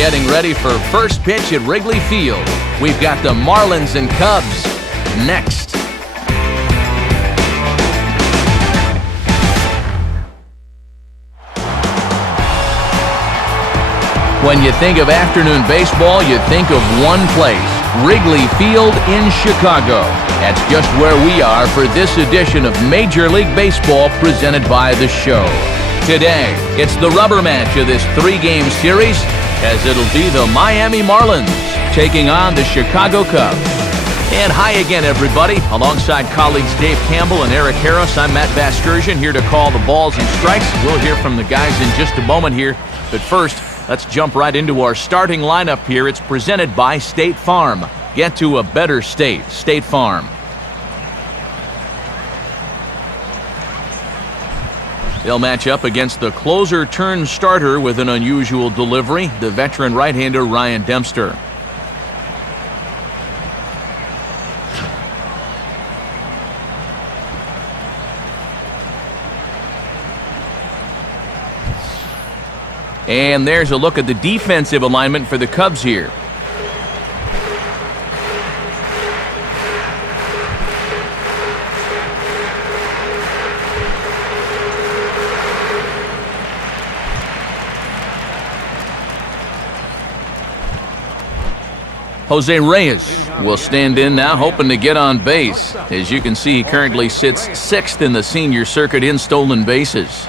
getting ready for first pitch at Wrigley Field. We've got the Marlins and Cubs next. When you think of afternoon baseball, you think of one place, Wrigley Field in Chicago. That's just where we are for this edition of Major League Baseball presented by The Show. Today, it's the rubber match of this three-game series, as it'll be the Miami Marlins taking on the Chicago Cubs. And hi again, everybody. Alongside colleagues Dave Campbell and Eric Harris, I'm Matt Vasgersian, here to call the balls and strikes. We'll hear from the guys in just a moment here. But first, let's jump right into our starting lineup here. It's presented by State Farm. Get to a better state, State Farm. They'll match up against the closer turned starter with an unusual delivery, the veteran right-hander Ryan Dempster. And there's a look at the defensive alignment for the Cubs here. Jose Reyes will stand in now, hoping to get on base. As you can see, he currently sits 6th in the senior circuit in stolen bases.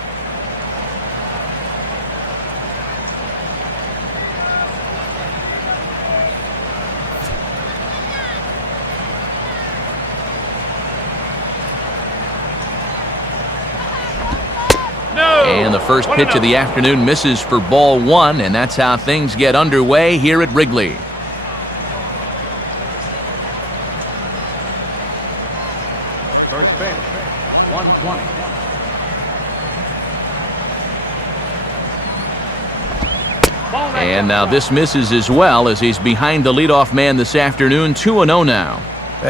And the first pitch of the afternoon misses for ball one, and that's how things get underway here at Wrigley. First pitch, 120. And now this misses as well, as he's behind the leadoff man this afternoon, 2-0 now.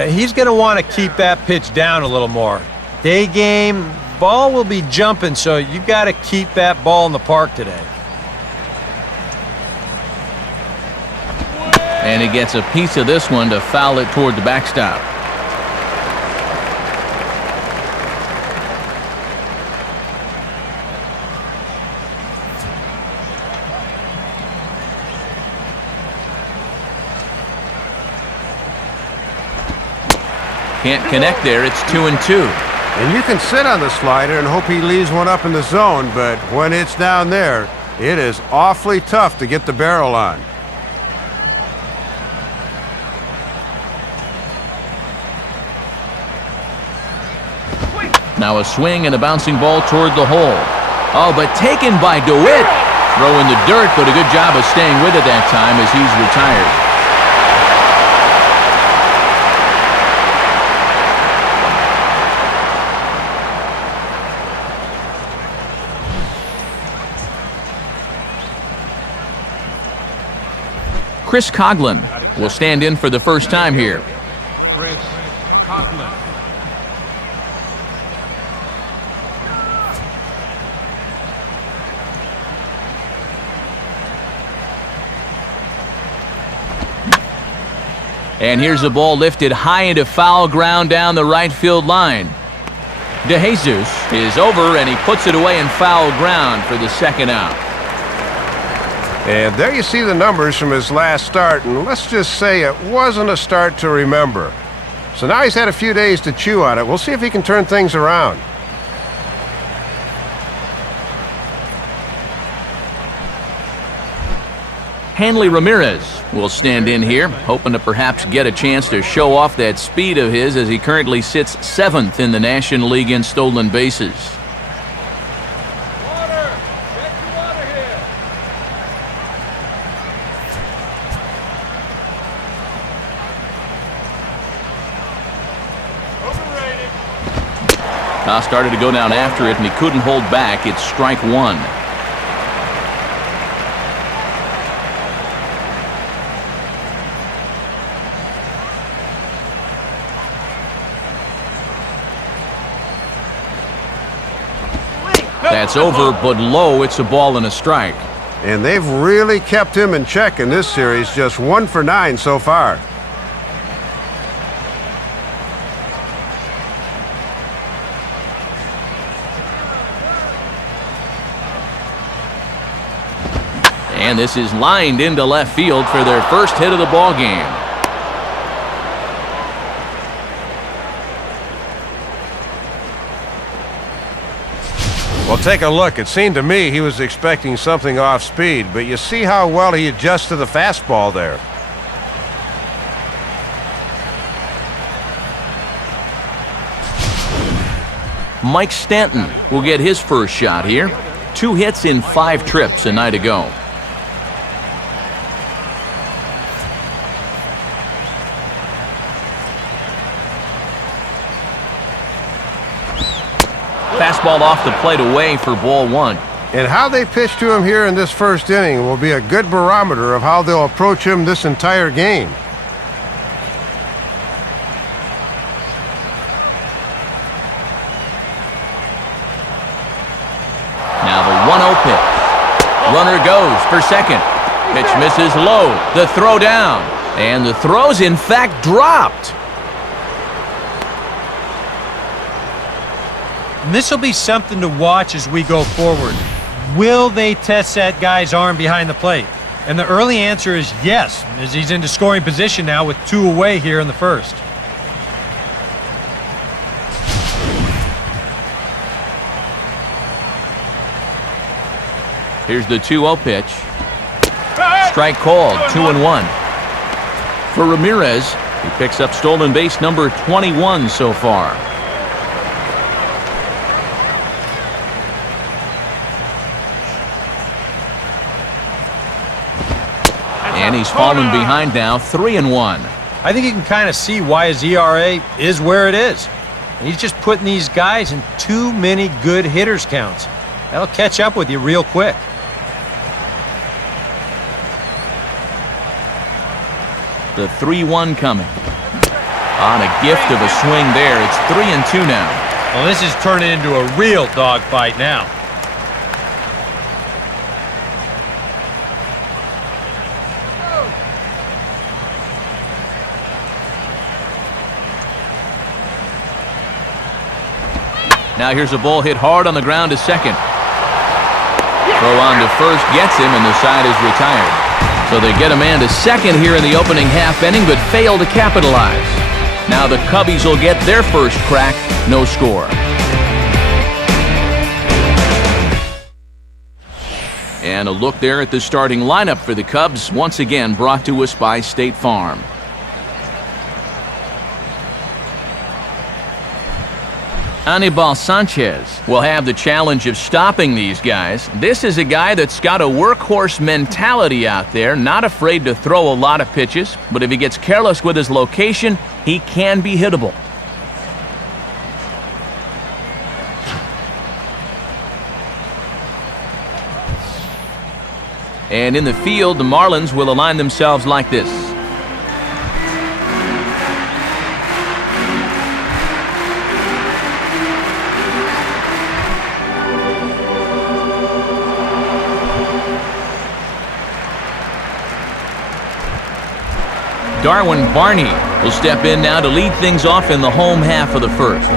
He's going to want to keep that pitch down a little more. Day game, ball will be jumping, so you've got to keep that ball in the park today. And he gets a piece of this one to foul it toward the backstop. Can't connect there. It's 2-2. And you can sit on the slider and hope he leaves one up in the zone, but when it's down there, it is awfully tough to get the barrel on. Now a swing and a bouncing ball toward the hole. Oh, but taken by DeWitt. Throwing the dirt, but a good job of staying with it that time as he's retired. Chris Coughlin will stand in for the first time here. Chris Coughlin. And here's a ball lifted high into foul ground down the right field line. DeJesus is over, and he puts it away in foul ground for the second out. And there you see the numbers from his last start, and let's just say it wasn't a start to remember. So now he's had a few days to chew on it. We'll see if he can turn things around. Hanley Ramirez will stand in here, hoping to perhaps get a chance to show off that speed of his as he currently sits 7th in the National League in stolen bases. Started to go down after it, and he couldn't hold back. It's strike one. That's over, but low. It's a ball and a strike. And they've really kept him in check in this series, just 1 for 9 so far. And this is lined into left field for their first hit of the ball game. Well, take a look. It seemed to me he was expecting something off speed, but you see how well he adjusts to the fastball there. Mike Stanton will get his first shot here. 2 hits in 5 trips a night ago. Fastball off the plate away for ball 1. And how they pitch to him here in this first inning will be a good barometer of how they'll approach him this entire game. Now the 1-0 pitch. Runner goes for second. Pitch misses low. The throw down. And the throw's in fact dropped. And this will be something to watch as we go forward. Will they test that guy's arm behind the plate? And the early answer is yes, as he's into scoring position now with 2 away here in the first. Here's the 2-0 pitch. Strike called, 2-1. For Ramirez, he picks up stolen base number 21 so far. And he's fallen behind now, 3-1. I think you can kind of see why his ERA is where it is. And he's just putting these guys in too many good hitters counts. That'll catch up with you real quick. The 3-1 coming. On a gift of a swing there, it's 3-2 now. Well, this is turning into a real dogfight now. Now here's a ball hit hard on the ground to second. Throw on to first gets him, and the side is retired. So they get a man to second here in the opening half inning, but fail to capitalize. Now the Cubbies will get their first crack, no score. And a look there at the starting lineup for the Cubs, once again brought to us by State Farm. Anibal Sanchez will have the challenge of stopping these guys. This is a guy that's got a workhorse mentality out there, not afraid to throw a lot of pitches, but if he gets careless with his location, he can be hittable. And in the field, the Marlins will align themselves like this. Darwin Barney will step in now to lead things off in the home half of the first.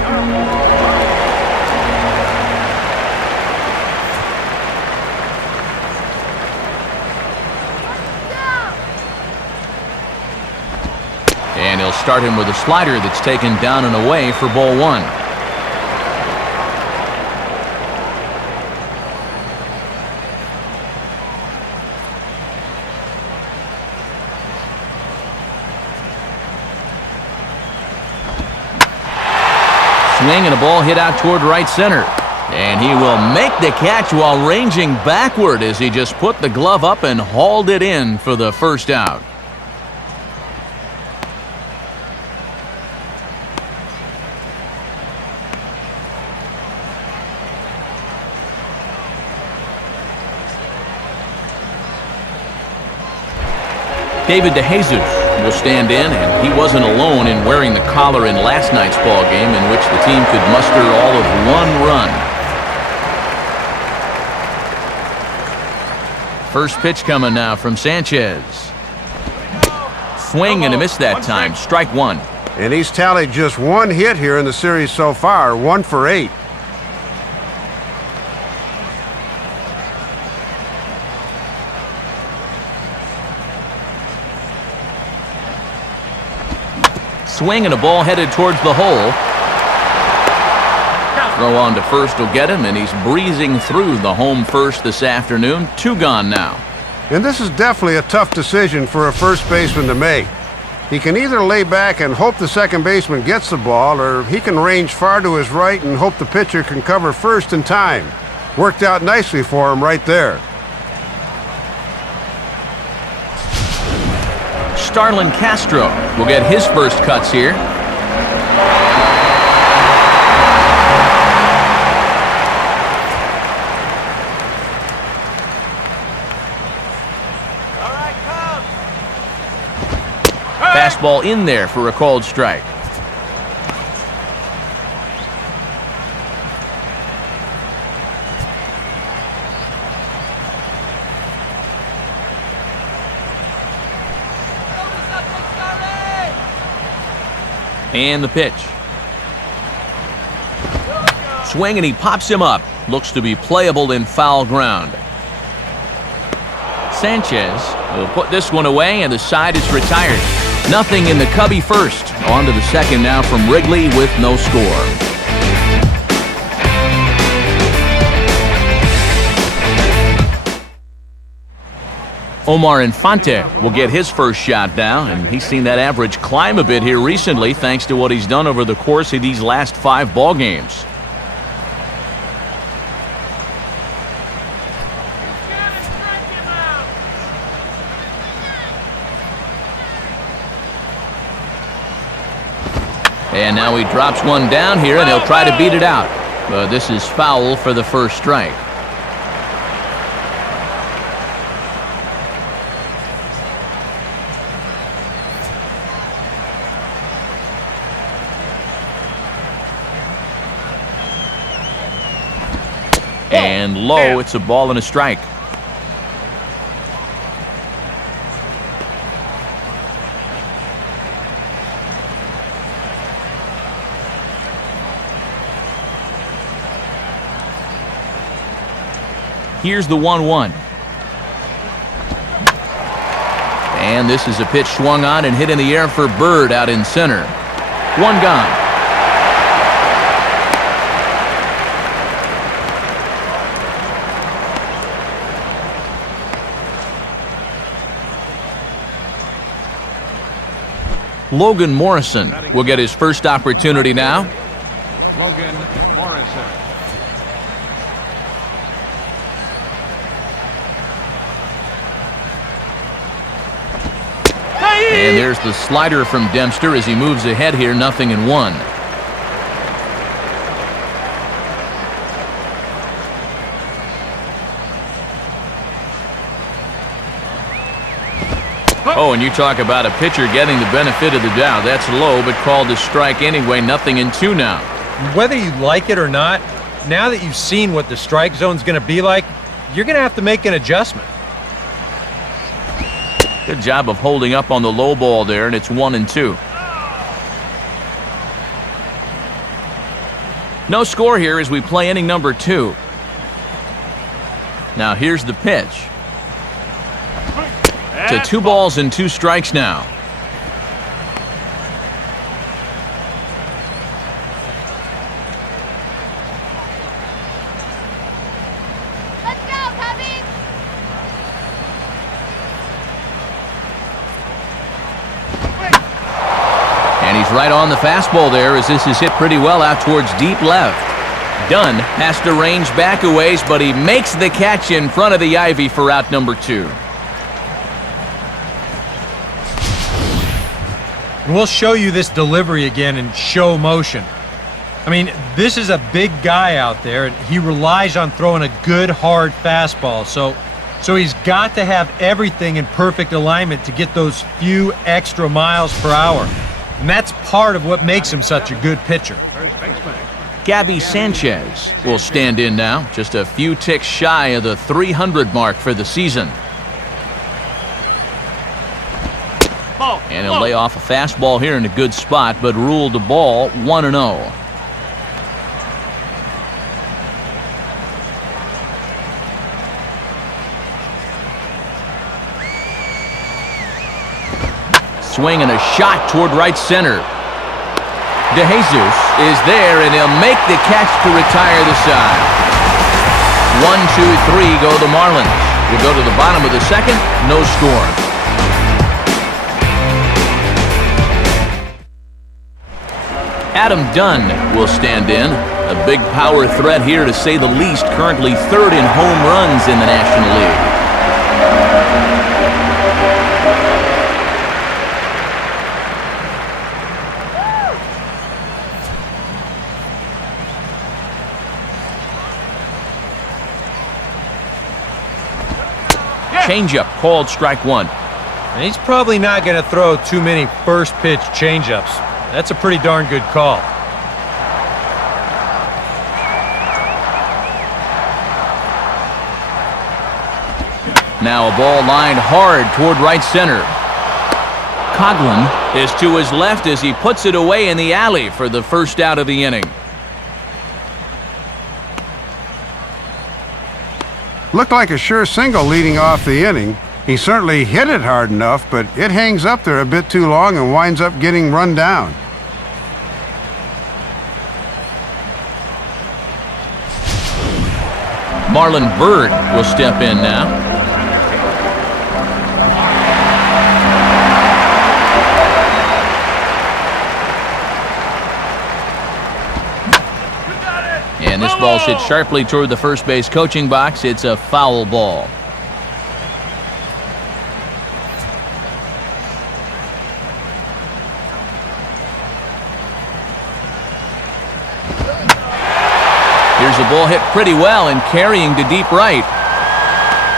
And he'll start him with a slider that's taken down and away for ball 1. Swing and a ball hit out toward right center. And he will make the catch while ranging backward as he just put the glove up and hauled it in for the first out. David DeJesus will stand in, and he wasn't alone in wearing the collar in last night's ball game, in which the team could muster all of 1 run. First pitch coming now from Sanchez. Swing and a miss that time. Strike one. And he's tallied just one hit here in the series so far, 1 for 8. Swing and a ball headed towards the hole. Throw on to first will get him, and he's breezing through the home first this afternoon. 2 gone now. And this is definitely a tough decision for a first baseman to make. He can either lay back and hope the second baseman gets the ball, or he can range far to his right and hope the pitcher can cover first in time. Worked out nicely for him right there. Starlin Castro will get his first cuts here. Fastball in there for a called strike. And the pitch. Swing and he pops him up. Looks to be playable in foul ground. Sanchez will put this one away, and the side is retired. Nothing in the Cubby first. On to the second now from Wrigley with no score. Omar Infante will get his first shot now, and he's seen that average climb a bit here recently thanks to what he's done over the course of these last 5 ball games. And now he drops one down here, and he'll try to beat it out. But this is foul for the first strike. And low, it's a ball and a strike. Here's the 1-1. And this is a pitch swung on and hit in the air for Bird out in center. 1 gone. Logan Morrison will get his first opportunity now. Logan Morrison. And there's the slider from Dempster as he moves ahead here, 0-1. Oh, and you talk about a pitcher getting the benefit of the doubt. That's low, but called a strike anyway. 0-2 now. Whether you like it or not, now that you've seen what the strike zone's going to be like, you're going to have to make an adjustment. Good job of holding up on the low ball there, and it's 1-2. No score here as we play inning number 2. Now here's the pitch. To 2 balls and 2 strikes now. Let's go, Cubby! And he's right on the fastball there as this is hit pretty well out towards deep left. Dunn has to range back a ways, but he makes the catch in front of the ivy for out number 2. We'll show you this delivery again in show motion. I mean, this is a big guy out there, and he relies on throwing a good, hard fastball. So he's got to have everything in perfect alignment to get those few extra miles per hour. And that's part of what makes him such a good pitcher. Gabby Sanchez will stand in now, just a few ticks shy of the 300 mark for the season. And he'll lay off a fastball here in a good spot, but ruled the ball 1-0. Swing and a shot toward right center. DeJesus is there, and he'll make the catch to retire the side. 1-2-3 go the Marlins. We'll go to the bottom of the second, no score. Adam Dunn will stand in. A big power threat here, to say the least, currently third in home runs in the National League. Changeup called strike one. And he's probably not going to throw too many first pitch changeups. That's a pretty darn good call. Now a ball lined hard toward right center. Coughlin is to his left as he puts it away in the alley for the first out of the inning. Looked like a sure single leading off the inning. He certainly hit it hard enough, but it hangs up there a bit too long and winds up getting run down. Marlon Byrd will step in now. And this ball's hit sharply toward the first base coaching box. It's a foul ball. Here's the ball hit pretty well and carrying to deep right.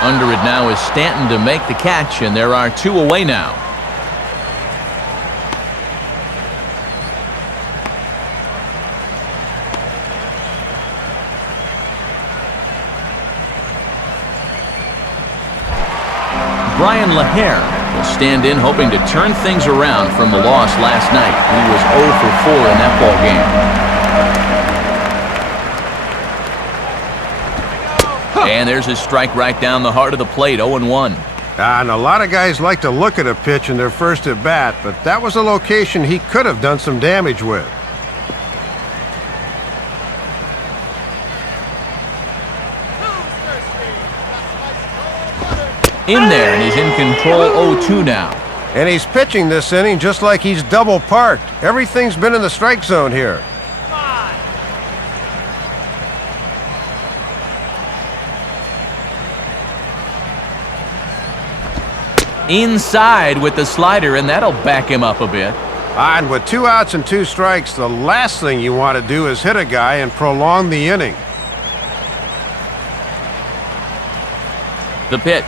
Under it now is Stanton to make the catch, and there are two away now. Brian LaHare will stand in, hoping to turn things around from the loss last night. He was 0 for 4 in that ball game. And there's his strike right down the heart of the plate, 0-1. And a lot of guys like to look at a pitch in their first at bat, but that was a location he could have done some damage with. In there, and he's in control, 0-2 now. And he's pitching this inning just like he's double parked. Everything's been in the strike zone here. Inside with the slider, and that'll back him up a bit. And with 2 outs and 2 strikes, the last thing you want to do is hit a guy and prolong the inning. The pitch.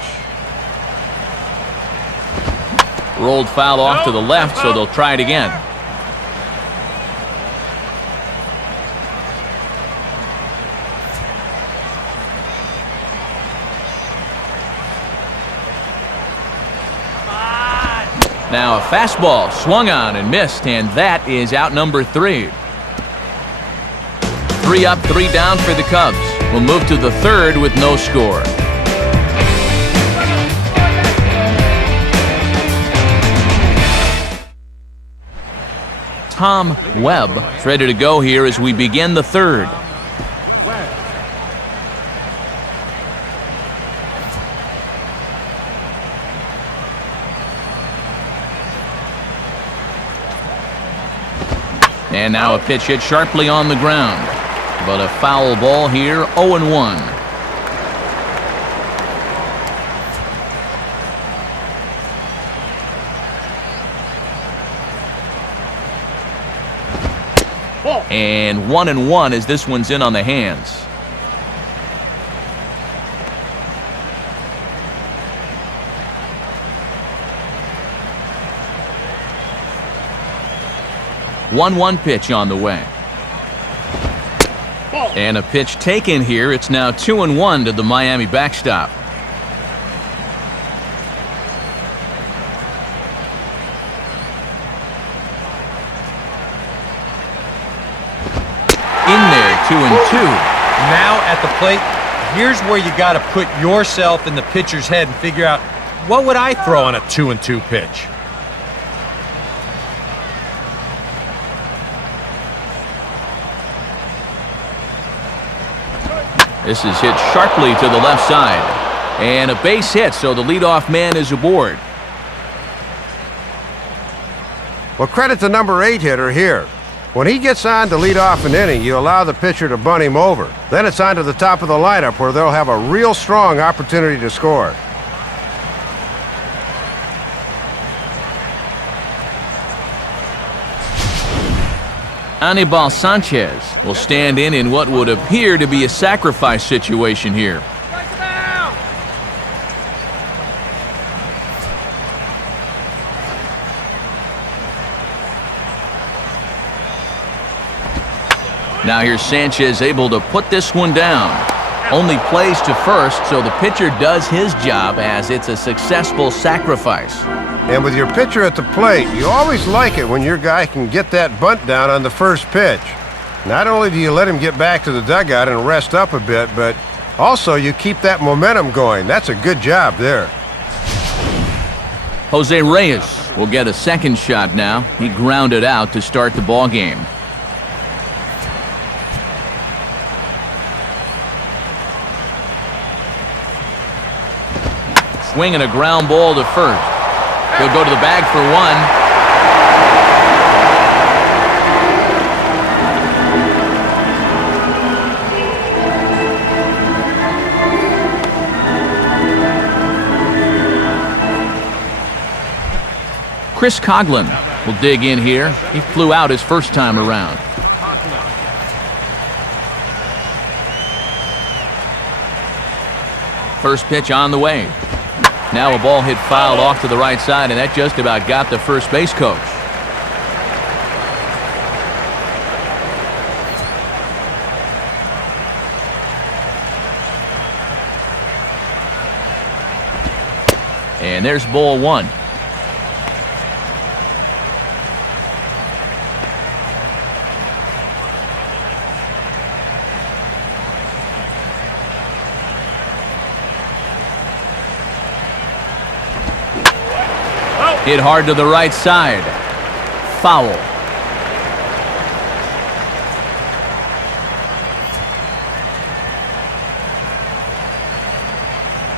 Rolled foul off to the left, so they'll try it again. Now a fastball swung on and missed, and that is out number 3. 3 up, 3 down for the Cubs. We'll move to the third with no score. Tom Webb is ready to go here as we begin the third. And now a pitch hit sharply on the ground. But a foul ball here, 0-1. And 1-1 as this one's in on the hands. One pitch on the way. And a pitch taken here. It's now 2-1 to the Miami backstop. 2-2. Now at the plate, here's where you got to put yourself in the pitcher's head and figure out, what would I throw on a 2-2 pitch? This is hit sharply to the left side. And a base hit, so the leadoff man is aboard. Well, credit the number 8 hitter here. When he gets on to lead off an inning, you allow the pitcher to bunt him over. Then it's on to the top of the lineup where they'll have a real strong opportunity to score. Anibal Sanchez will stand in what would appear to be a sacrifice situation here. Now here's Sanchez able to put this one down. Only plays to first, so the pitcher does his job as it's a successful sacrifice. And with your pitcher at the plate, you always like it when your guy can get that bunt down on the first pitch. Not only do you let him get back to the dugout and rest up a bit, but also you keep that momentum going. That's a good job there. Jose Reyes will get a second shot now. He grounded out to start the ball game. Swinging a ground ball to first. He'll go to the bag for one. Chris Coughlin will dig in here. He flew out his first time around. First pitch on the way. Now a ball hit fouled off to the right side, and that just about got the first base coach. And there's ball one. Hit hard to the right side. Foul.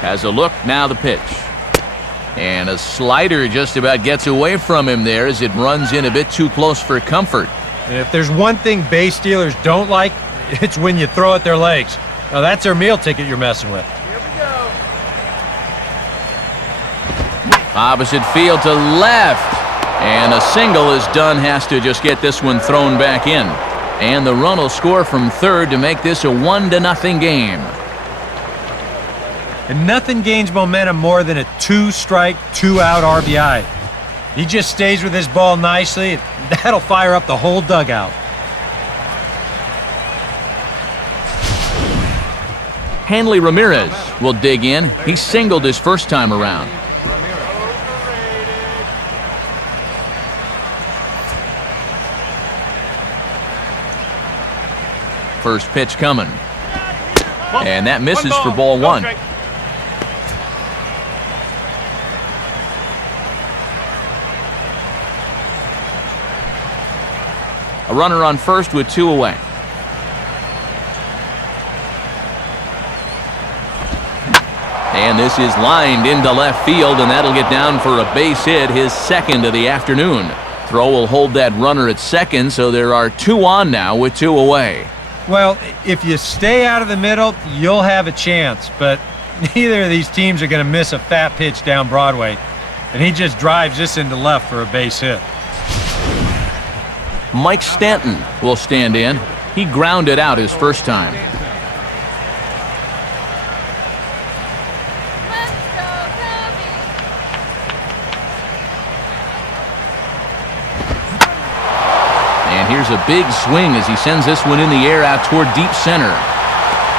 Has a look, now the pitch. And a slider just about gets away from him there as it runs in a bit too close for comfort. And if there's one thing base stealers don't like, it's when you throw at their legs. Now that's their meal ticket you're messing with. Opposite field to left. And a single is done. Has to just get this one thrown back in. And the run will score from third to make this a 1-0 game. And nothing gains momentum more than a 2-strike, 2-out RBI. He just stays with his ball nicely. That'll fire up the whole dugout. Hanley Ramirez will dig in. He singled his first time around. First pitch coming. And that misses for ball one. A runner on first with 2 away. And this is lined into left field, and that'll get down for a base hit, his second of the afternoon. Throw will hold that runner at second, so there are 2 on now with 2 away. Well, if you stay out of the middle, you'll have a chance, but neither of these teams are going to miss a fat pitch down Broadway, and he just drives this into left for a base hit. Mike Stanton will stand in. He grounded out his first time. Let's go, Tommy! And here's a big swing as he sends this one in the air out toward deep center.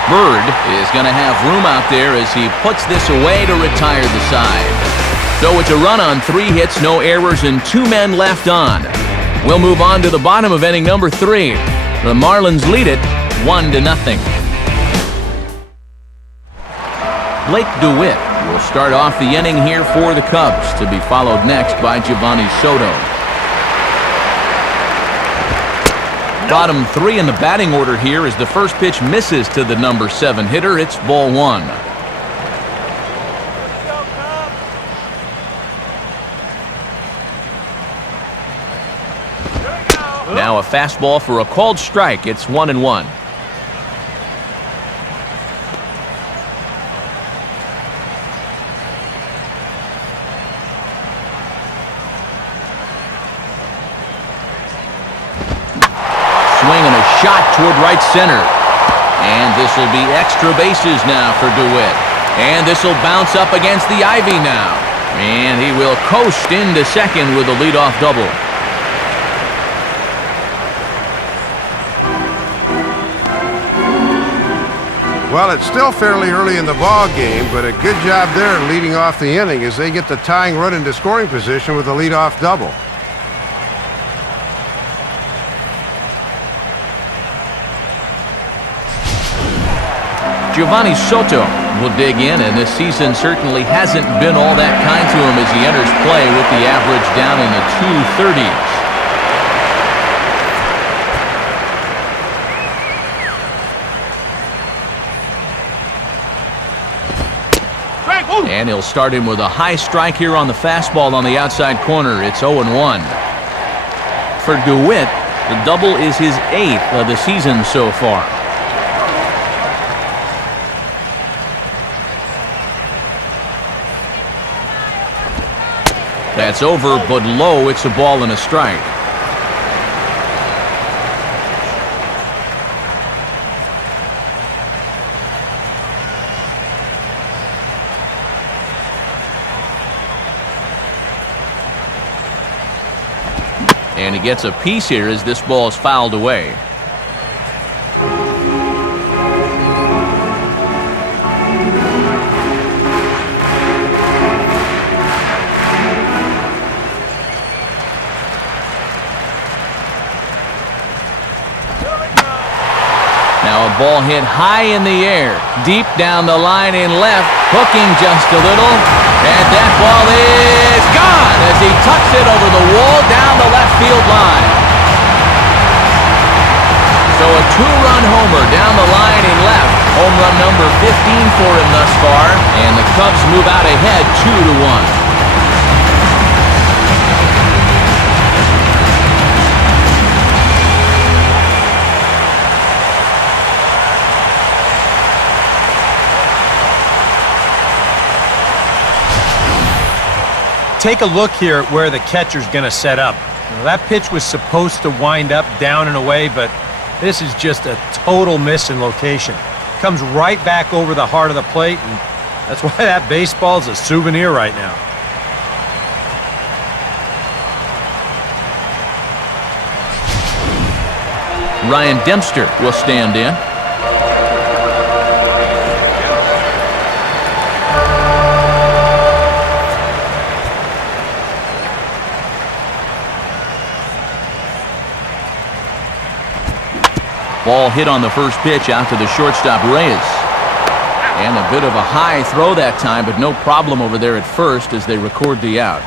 Bird is going to have room out there as he puts this away to retire the side. So it's a run on 3 hits, no errors, and 2 men left on. We'll move on to the bottom of inning number 3. The Marlins lead it 1-0. Blake DeWitt will start off the inning here for the Cubs, to be followed next by Giovanni Soto. Bottom 3 in the batting order here as the first pitch misses to the number 7 hitter. It's ball 1. Now a fastball for a called strike. It's 1-1. Swinging a shot toward right center. And this will be extra bases now for DeWitt. And this will bounce up against the ivy now. And he will coast into second with a leadoff double. Well, it's still fairly early in the ball game, but a good job there leading off the inning as they get the tying run into scoring position with a leadoff double. Giovanni Soto will dig in, and this season certainly hasn't been all that kind to him as he enters play with the average down in the 230s. And he'll start him with a high strike here on the fastball on the outside corner. It's 0-1. For DeWitt, the double is his 8th of the season so far. That's over, but low. It's a ball and a strike. And he gets a piece here as this ball is fouled away. Now a ball hit high in the air, deep down the line in left, hooking just a little, and that ball is gone as he tucks it over the wall down the left field line. So a 2-run homer down the line in left, home run number 15 for him thus far, and the Cubs move out ahead 2-1. Take a look here at where the catcher's going to set up. Now, that pitch was supposed to wind up down and away, but this is just a total miss in location. Comes right back over the heart of the plate, and that's why that baseball's a souvenir right now. Ryan Dempster will stand in. Ball hit on the first pitch out to the shortstop, Reyes. And a bit of a high throw that time, but no problem over there at first as they record the out.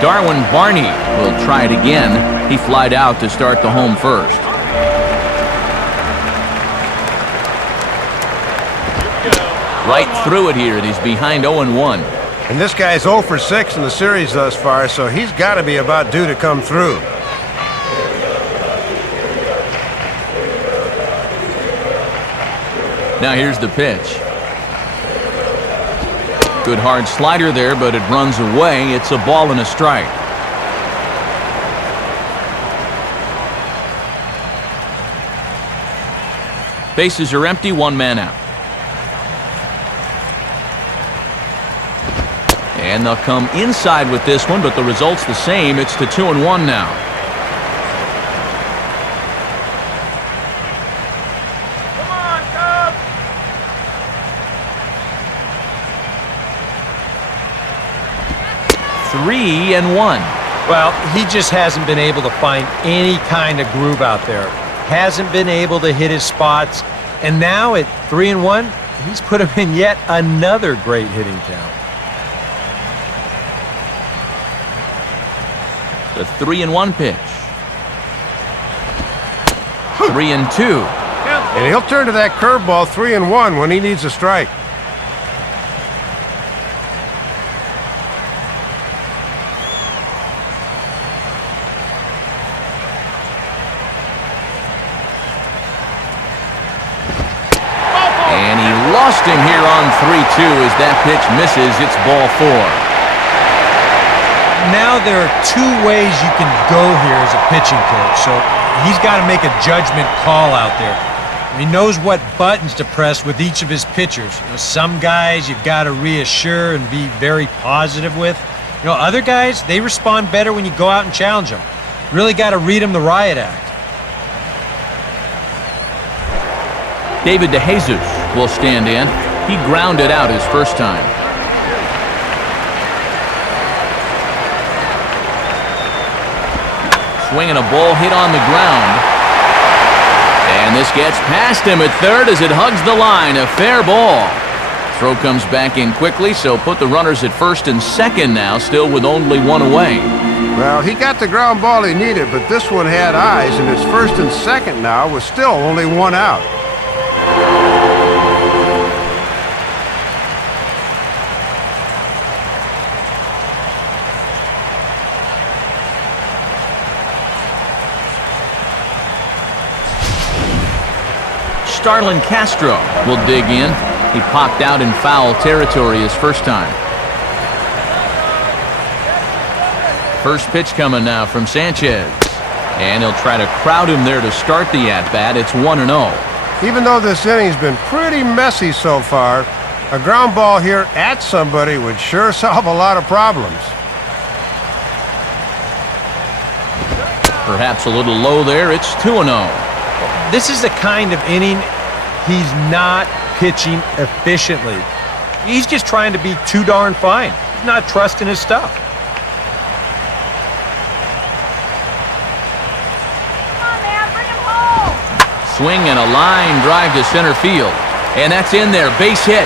Darwin Barney will try it again. He flied out to start the home first. Right through it here, and he's behind 0-1. And this guy's 0 for 6 in the series thus far, so he's got to be about due to come through. Now here's the pitch. Good hard slider there, but it runs away. It's a ball and a strike. Bases are empty, 1 man out. And they'll come inside with this one, but the result's the same. It's to 2-1 now. Come on, Cubs! 3-1. Well, he just hasn't been able to find any kind of groove out there. Hasn't been able to hit his spots. And now at 3-1, he's put him in yet another great hitting count. The 3-1 pitch. 3-2. And he'll turn to that curveball 3-1 when he needs a strike. And he lost him here on 3-2 as that pitch misses. It's ball 4. Now there are two ways you can go here as a pitching coach, so he's got to make a judgment call out there. He knows what buttons to press with each of his pitchers. Some guys you've got to reassure and be very positive with. Other guys, they respond better when you go out and challenge them. Really got to read them the riot act. David DeJesus will stand in. He grounded out his first time. Swinging a ball hit on the ground. And this gets past him at third as it hugs the line. A fair ball. Throw comes back in quickly, so put the runners at first and second now, still with only one away. Well, he got the ground ball he needed, but this one had eyes, and his first and second now was still only one out. Starlin Castro will dig in. He popped out in foul territory his first time. First pitch coming now from Sanchez. And he'll try to crowd him there to start the at-bat. It's 1-0. Even though this inning's been pretty messy so far, a ground ball here at somebody would sure solve a lot of problems. Perhaps a little low there. It's 2-0. This is the kind of inning he's not pitching efficiently. He's just trying to be too darn fine. He's not trusting his stuff. Come on, man, bring him home. Swing and a line drive to center field. And that's in there. Base hit.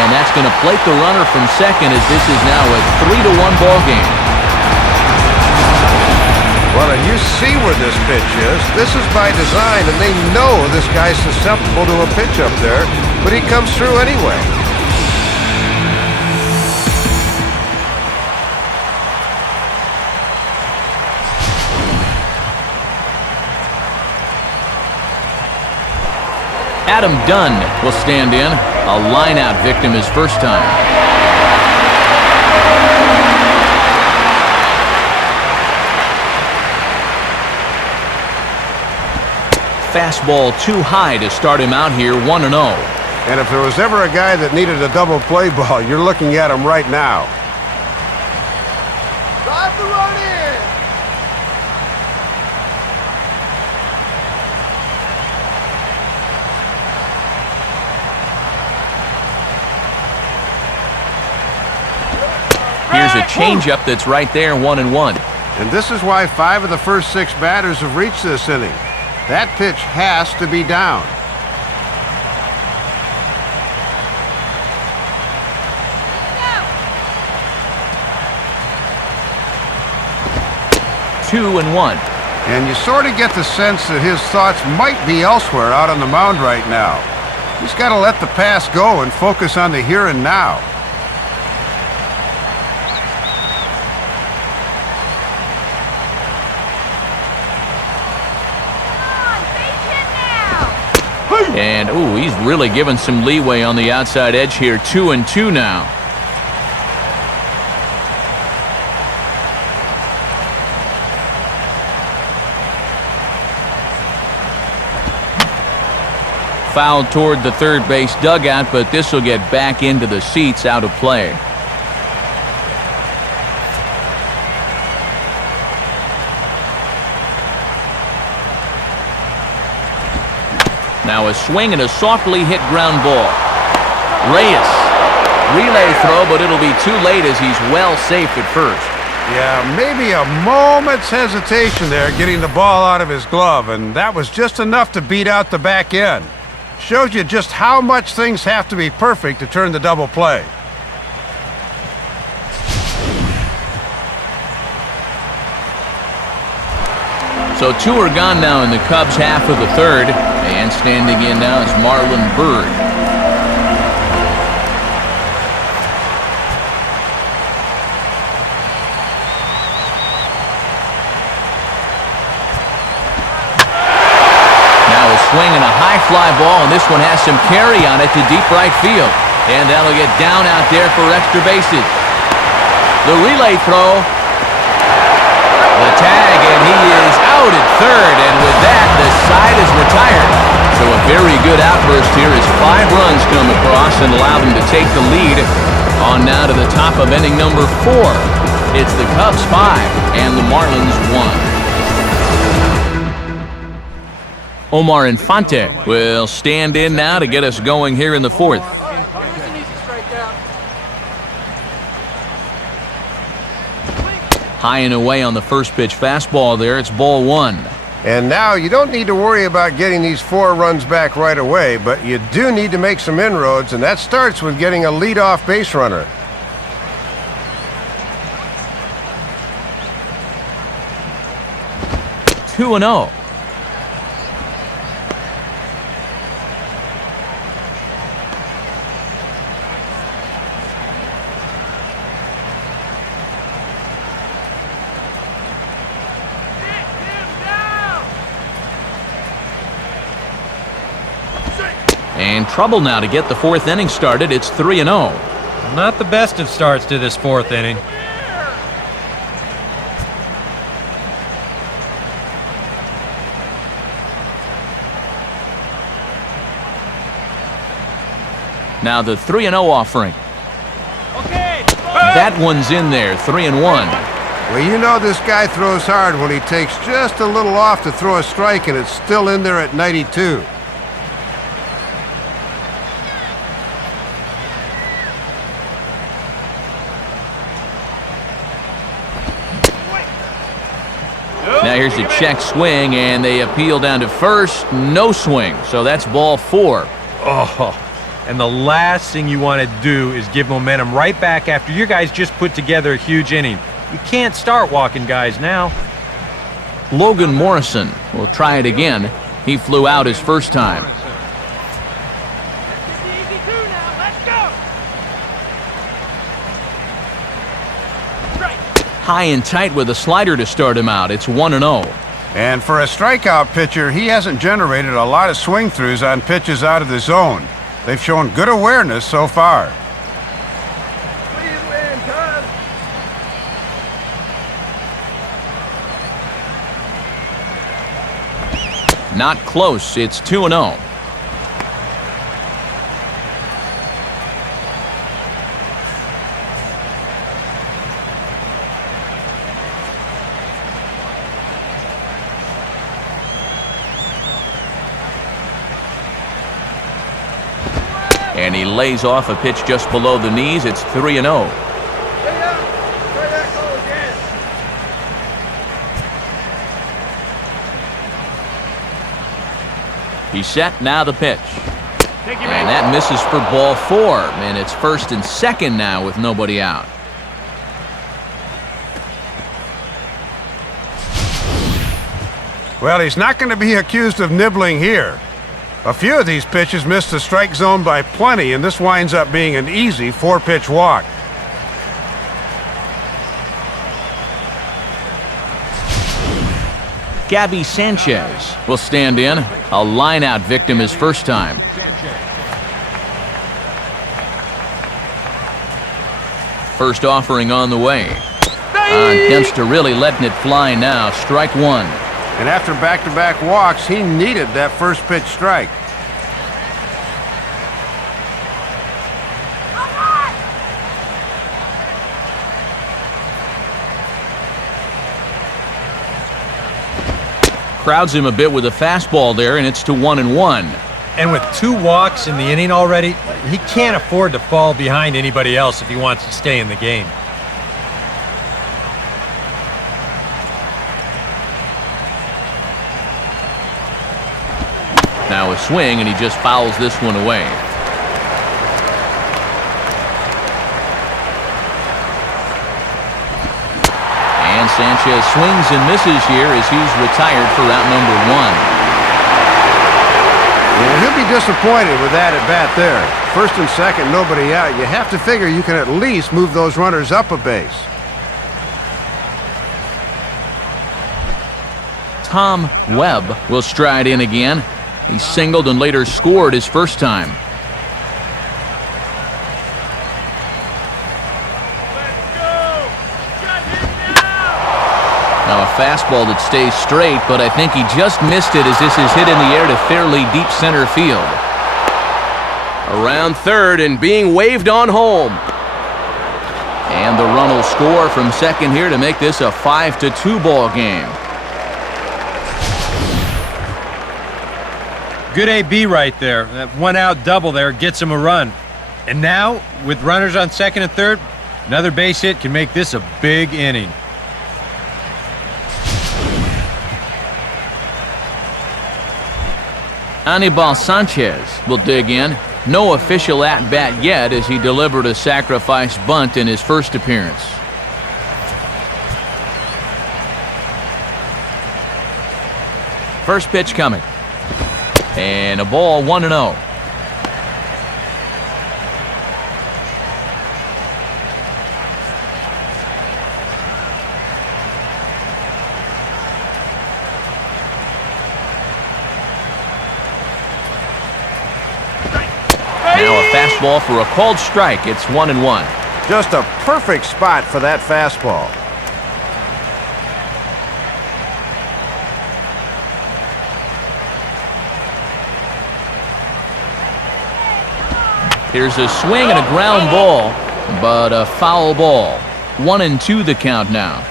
And that's going to plate the runner from second as this is now a 3-1 ball game. Well, and you see where this pitch is. This is by design, and they know this guy's susceptible to a pitch up there, but he comes through anyway. Adam Dunn will stand in. A line-out victim his first time. Fastball too high to start him out here, 1-0. And if there was ever a guy that needed a double play ball, you're looking at him right now. Drive the run in. Here's a changeup that's right there, 1-1. And this is why 5 of the first 6 batters have reached this inning. That pitch has to be down. Go. 2-1. And you sort of get the sense that his thoughts might be elsewhere out on the mound right now. He's got to let the past go and focus on the here and now. And, ooh, he's really given some leeway on the outside edge here. 2-2 now. Fouled toward the third base dugout, but this will get back into the seats, out of play. Now a swing and a softly hit ground ball. Reyes Relay throw, but it'll be too late as he's well safe at first. Yeah, maybe a moment's hesitation there getting the ball out of his glove, and that was just enough to beat out the back end. Shows you just how much things have to be perfect to turn the double play. So 2 are gone now in the Cubs' half of the third, and standing in now is Marlon Byrd. Swing and a high fly ball, and this one has some carry on it to deep right field. And that'll get down out there for extra bases. The relay throw. The tag, and he is out at third, and with that, the side is retired. So a very good outburst here as 5 runs come across and allow them to take the lead on now to the top of inning number 4. It's the Cubs 5 and the Marlins 1. Omar Infante will stand in now to get us going here in the 4th. High and away on the first pitch fastball there. It's ball 1. And now you don't need to worry about getting these 4 runs back right away, but you do need to make some inroads, and that starts with getting a leadoff base runner. Two and 0. And trouble now to get the 4th inning started. It's 3-0. Not the best of starts to this 4th inning. Now the 3-0 offering. That one's in there, 3-1. Well, you know this guy throws hard when he takes just a little off to throw a strike, and it's still in there at 92. Now here's a check swing, and they appeal down to first. No swing, so that's ball 4. Oh, and the last thing you want to do is give momentum right back after your guys just put together a huge inning. You can't start walking guys now. Logan Morrison will try it again. He flew out his first time. High and tight with a slider to start him out. It's 1-0. And for a strikeout pitcher, he hasn't generated a lot of swing-throughs on pitches out of the zone. They've shown good awareness so far. Not close. It's 2-0. And he lays off a pitch just below the knees. It's 3-0. He's set, now the pitch. And that misses for ball 4. And it's first and second now with nobody out. Well, he's not going to be accused of nibbling here. A few of these pitches missed the strike zone by plenty, and this winds up being an easy 4-pitch walk. Gabby Sanchez will stand in. A line-out victim his first time. First offering on the way. Dempster really letting it fly now. Strike 1. And after back-to-back walks, he needed that first pitch strike. Crowds him a bit with a fastball there, and it's to 1-1. And with 2 walks in the inning already, he can't afford to fall behind anybody else if he wants to stay in the game. Now a swing, and he just fouls this one away. And Sanchez swings and misses here as he's retired for round number 1. Well, he'll be disappointed with that at bat there. First and second, nobody out. You have to figure you can at least move those runners up a base. Tom Webb will stride in again. He singled and later scored his first time. Now a fastball that stays straight, but I think he just missed it as this is hit in the air to fairly deep center field. Around third and being waved on home. And the run will score from second here to make this a 5-2 ball game. Good AB right there. That 1-out double there gets him a run. And now, with runners on second and third, another base hit can make this a big inning. Anibal Sanchez will dig in. No official at-bat yet as he delivered a sacrifice bunt in his first appearance. First pitch coming. And a ball 1-0. Now a fastball for a called strike. It's 1-1. Just a perfect spot for that fastball. Here's a swing and a ground ball, but a foul ball. 1-2 the count now.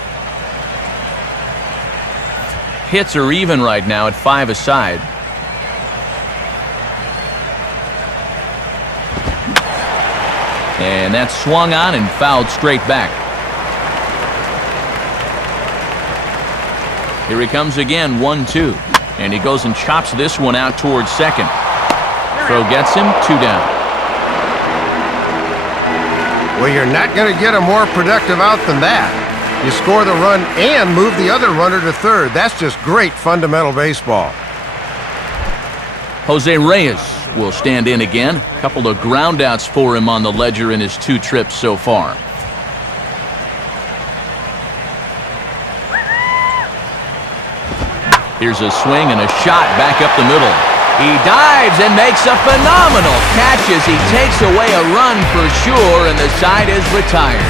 Hits are even right now at 5 aside. And that's swung on and fouled straight back. Here he comes again, 1-2. And he goes and chops this one out towards second. Throw gets him, 2 down. Well, you're not going to get a more productive out than that. You score the run and move the other runner to third. That's just great fundamental baseball. Jose Reyes will stand in again. A couple of groundouts for him on the ledger in his 2 trips so far. Here's a swing and a shot back up the middle. He dives and makes a phenomenal catch as he takes away a run for sure, and the side is retired.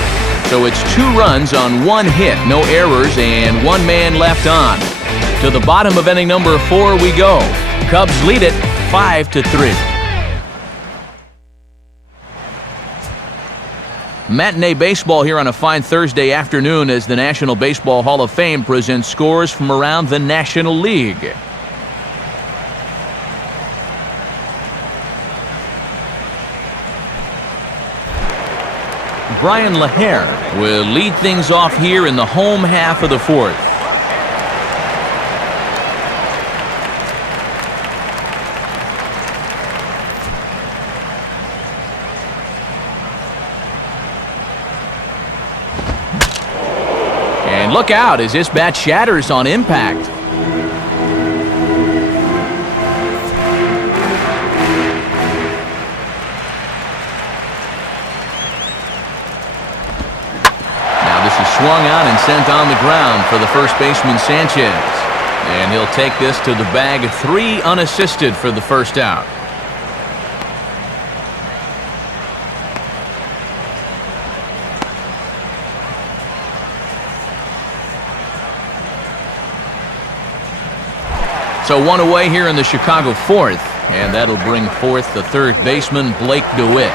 So it's 2 runs on 1 hit, no errors, and 1 man left on. To the bottom of inning number 4 we go. Cubs lead it 5-3. Matinee baseball here on a fine Thursday afternoon as the National Baseball Hall of Fame presents scores from around the National League. Brian LaHare will lead things off here in the home half of the 4th. And look out as this bat shatters on impact. Swung on and sent on the ground for the first baseman Sanchez. And he'll take this to the bag, 3 unassisted for the first out. So 1 away here in the Chicago 4th, and that'll bring forth the 3rd baseman Blake DeWitt.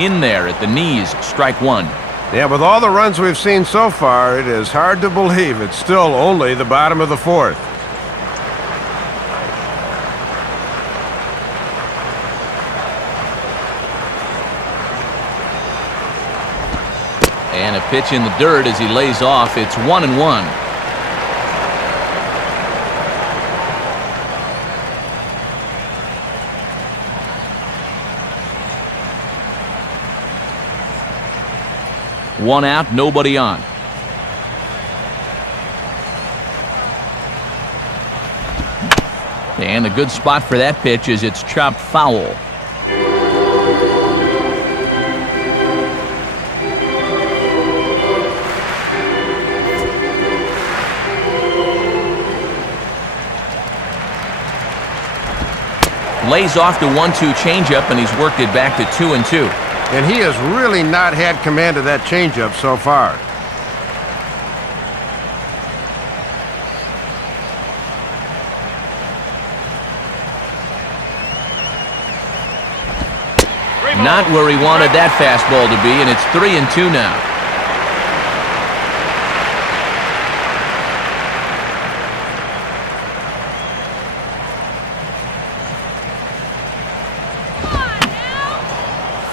In there at the knees, strike 1. Yeah, with all the runs we've seen so far, it is hard to believe it's still only the bottom of the fourth. And a pitch in the dirt as he lays off. It's 1-1. One out, nobody on. And a good spot for that pitch as it's chopped foul. Lays off the 1-2 changeup, and he's worked it back to 2-2. And he has really not had command of that changeup so far. Not where he wanted that fastball to be, and it's 3-2 now.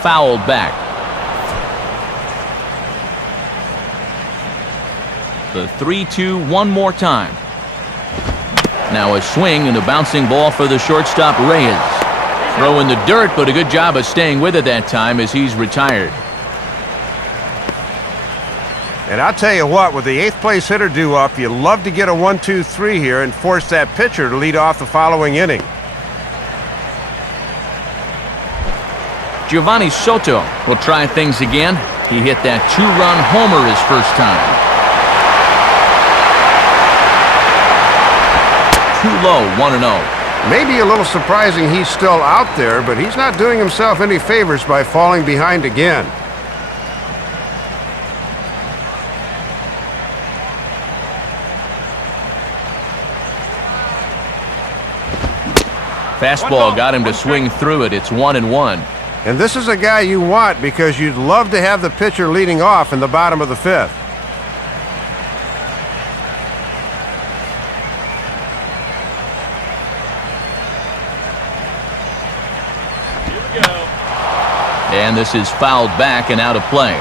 Fouled back. The 3-2 one more time. Now a swing and a bouncing ball for the shortstop Reyes. Throw in the dirt, but a good job of staying with it that time as he's retired. And I'll tell you what, with the 8th place hitter due up, you love to get a 1-2-3 here and force that pitcher to lead off the following inning. Giovanni Soto will try things again. He hit that 2-run homer his first time. Too low, 1-0. Maybe a little surprising he's still out there, but he's not doing himself any favors by falling behind again. Fastball got him to swing through it. It's 1-1. And this is a guy you want because you'd love to have the pitcher leading off in the bottom of the 5th. And this is fouled back and out of play.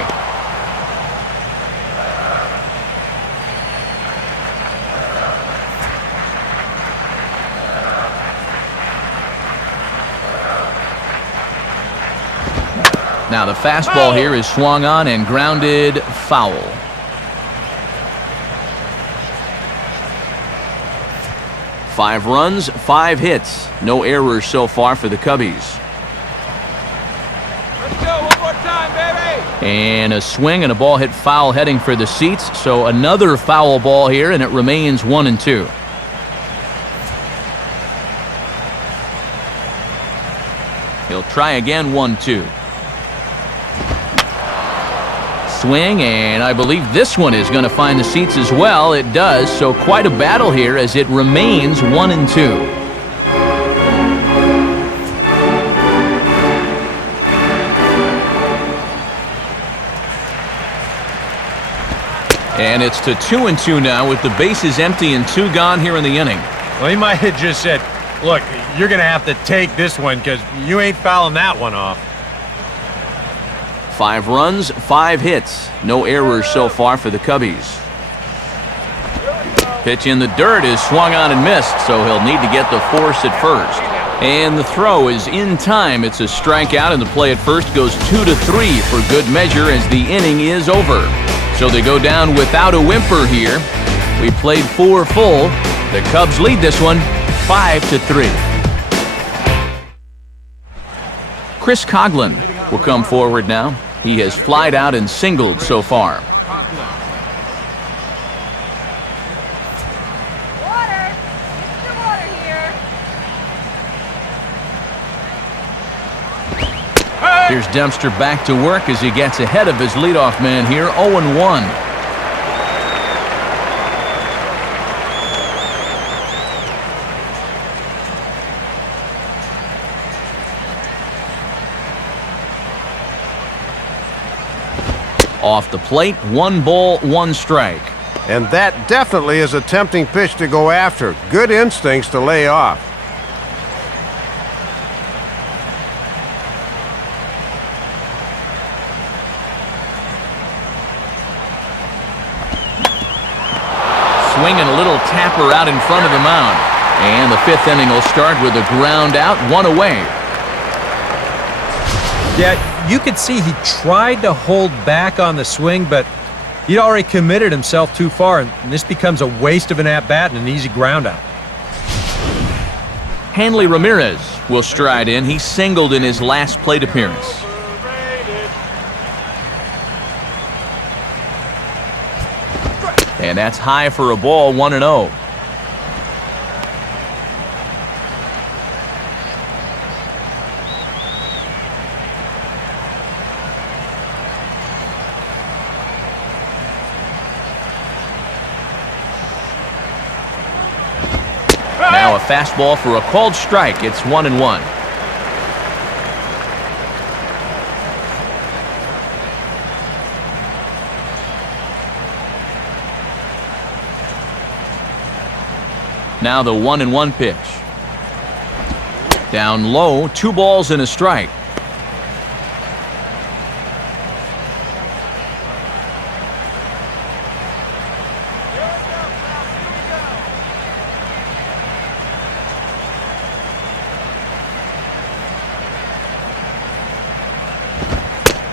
Now the fastball here is swung on and grounded foul. Five runs, 5 hits. No errors so far for the Cubbies. Let's go, one more time, baby! And a swing and a ball hit foul heading for the seats. So another foul ball here, and it remains 1-2. He'll try again, 1-2. Swing, and I believe this one is going to find the seats as well. It does, so quite a battle here as it remains 1-2. And it's to 2-2 now with the bases empty and 2 gone here in the inning. Well, he might have just said, look, you're going to have to take this one because you ain't fouling that one off. 5 runs, 5 hits. No errors so far for the Cubbies. Pitch in the dirt is swung on and missed, so he'll need to get the force at first. And the throw is in time. It's a strikeout, and the play at first goes 2-3 for good measure as the inning is over. So they go down without a whimper here. We played 4 full. The Cubs lead this one 5-3. Chris Coughlin will come forward now. He has flied out and singled so far. Water! Extra water here. Here's Dempster back to work as he gets ahead of his leadoff man here, 0-1. Off the plate, 1 ball, 1 strike. And that definitely is a tempting pitch to go after. Good instincts to lay off. Swinging a little tapper out in front of the mound. And the 5th inning will start with a ground out, 1 away. Yeah, you could see he tried to hold back on the swing, but he'd already committed himself too far, and this becomes a waste of an at-bat and an easy ground out. Hanley Ramirez will stride in. He singled in his last plate appearance. And that's high for a ball, 1-0. Now a fastball for a called strike. It's 1-1. Now the 1-1 pitch. Down low, 2 balls and a strike.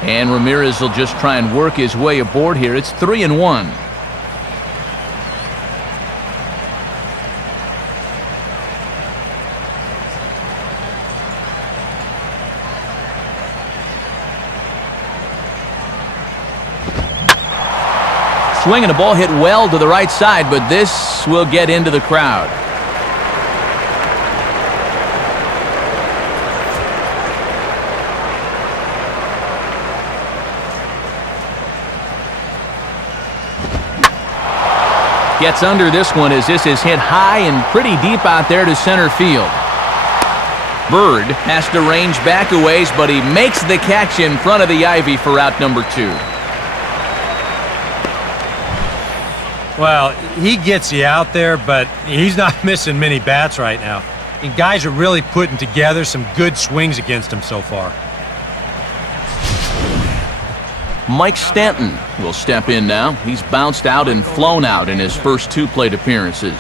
And Ramirez will just try and work his way aboard here. It's 3-1. Swinging a ball hit well to the right side, but this will get into the crowd. Gets under this one as this is hit high and pretty deep out there to center field. Bird has to range back a ways, but he makes the catch in front of the ivy for out number 2. Well, he gets you out there, but he's not missing many bats right now. And guys are really putting together some good swings against him so far. Mike Stanton will step in now. He's bounced out and flown out in his first 2 plate appearances.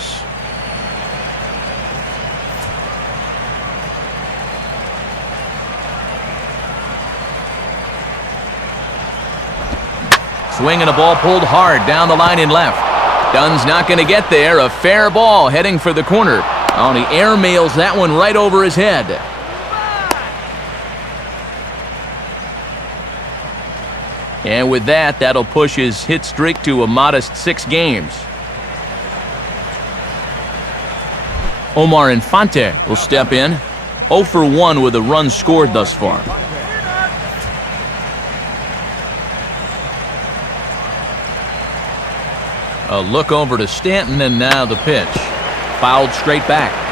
Swinging a ball pulled hard down the line in left. Dunn's not going to get there. A fair ball heading for the corner. Oh, and he airmails that one right over his head. And with that, that'll push his hit streak to a modest 6 games. Omar Infante will step in. 0 for 1 with a run scored thus far. A look over to Stanton, and now the pitch. Fouled straight back.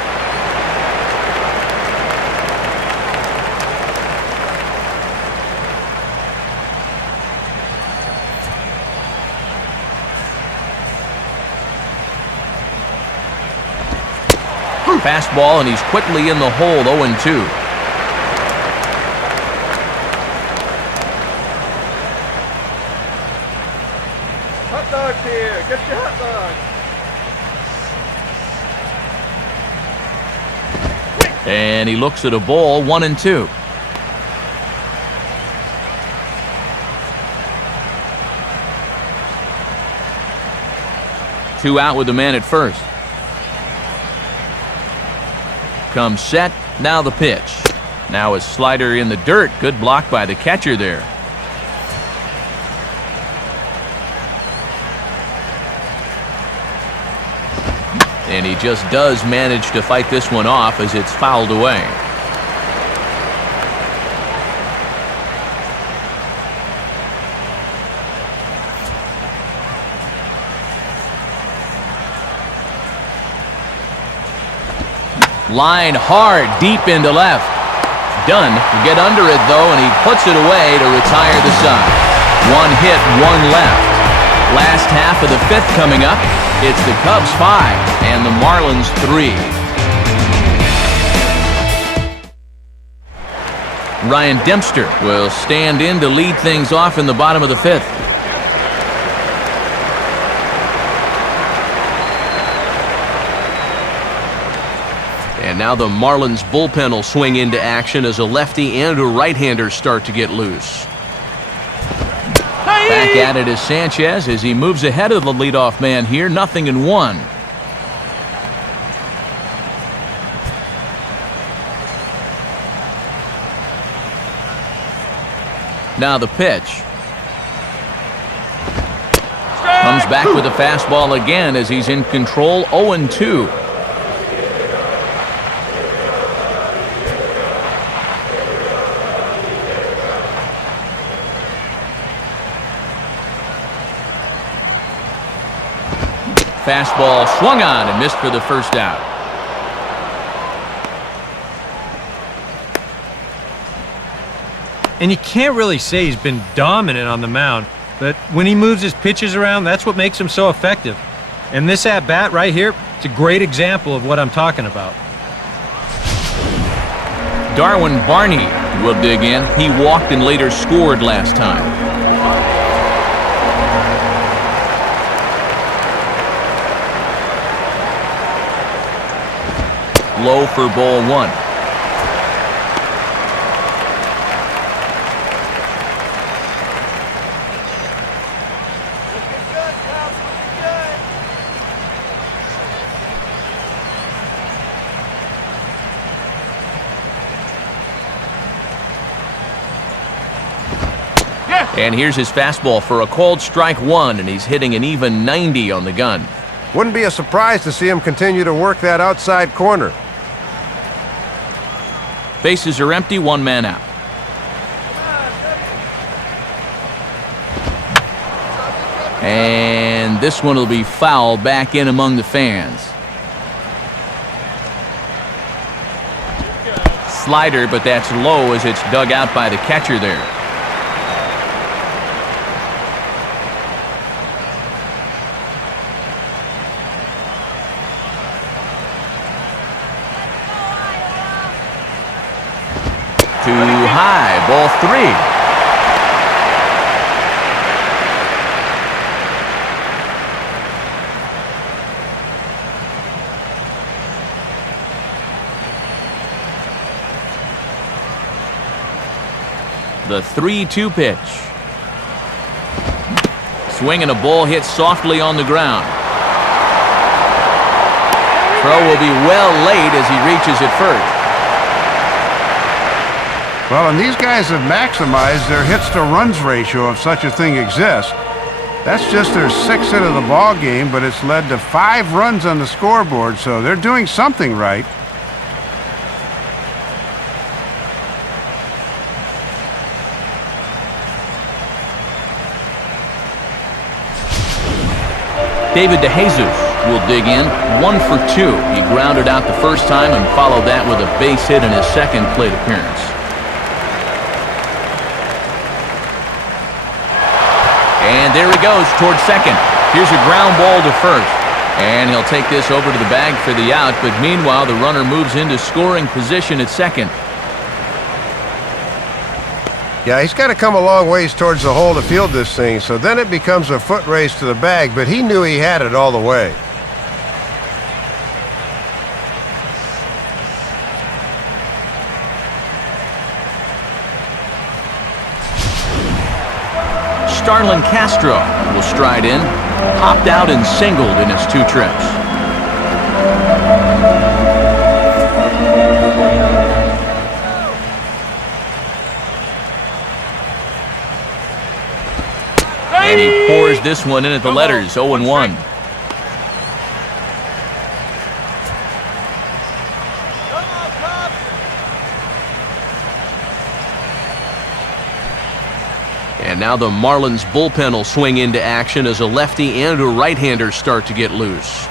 Fastball, and he's quickly in the hole, 0-2. Hot dog here. Get your hot dog. And he looks at a ball, 1-2. Two out with the man at first. Comes set, now the pitch. Now a slider in the dirt. Good block by the catcher there. And he just does manage to fight this one off as it's fouled away. Line hard, deep into left. Dunn will get under it, though, and he puts it away to retire the side. One hit, one left. Last half of the fifth coming up. It's the Cubs 5 and the Marlins 3. Ryan Dempster will stand in to lead things off in the bottom of the fifth. And now the Marlins bullpen will swing into action as a lefty and a right-hander start to get loose. Back at it is Sanchez as he moves ahead of the leadoff man here, 0-1. Now the pitch. Comes back with a fastball again as he's in control, 0-2. Fastball swung on and missed for the first out. And you can't really say he's been dominant on the mound, but when he moves his pitches around, that's what makes him so effective. And this at-bat right here, it's a great example of what I'm talking about. Darwin Barney will dig in. He walked and later scored last time. Low for ball one. And here's his fastball for a called strike one, and he's hitting an even 90 on the gun. Wouldn't be a surprise to see him continue to work that outside corner. Bases are empty, one man out. And this one will be foul back in among the fans. Slider, but that's low as it's dug out by the catcher there. Too high, ball three. The 3-2 pitch. Swing and a ball hit softly on the ground. Throw will be well late as he reaches it first. Well, and these guys have maximized their hits-to-runs ratio if such a thing exists. That's just their sixth hit of the ball game, but it's led to 5 runs on the scoreboard, so they're doing something right. David DeJesus will dig in, 1 for 2. He grounded out the first time and followed that with a base hit in his second plate appearance. And there he goes towards second. Here's a ground ball to first. And he'll take this over to the bag for the out, but meanwhile the runner moves into scoring position at second. Yeah, he's got to come a long ways towards the hole to field this thing, so then it becomes a foot race to the bag, but he knew he had it all the way. Starlin Castro will stride in, hopped out and singled in his 2 trips. And he pours this one in at the letters, 0-1. And now the Marlins bullpen will swing into action as a lefty and a right-hander start to get loose.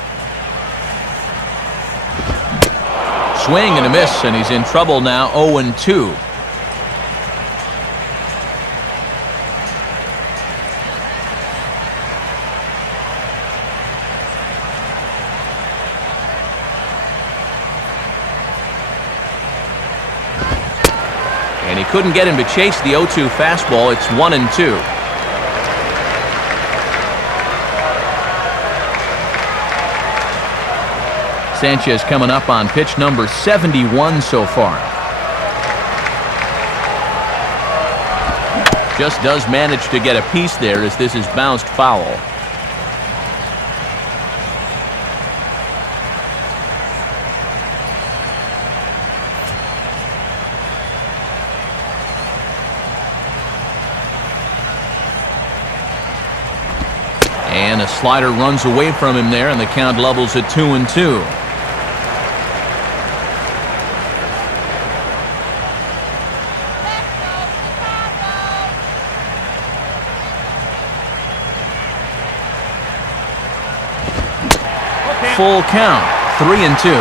Swing and a miss, and he's in trouble now, 0-2. he couldn't get him to chase the 0-2 fastball. It's 1-2. Sanchez coming up on pitch number 71 so far. Just does manage to get a piece there as this is bounced foul. And a slider runs away from him there, and the count levels at 2-2. Full count, 3-2.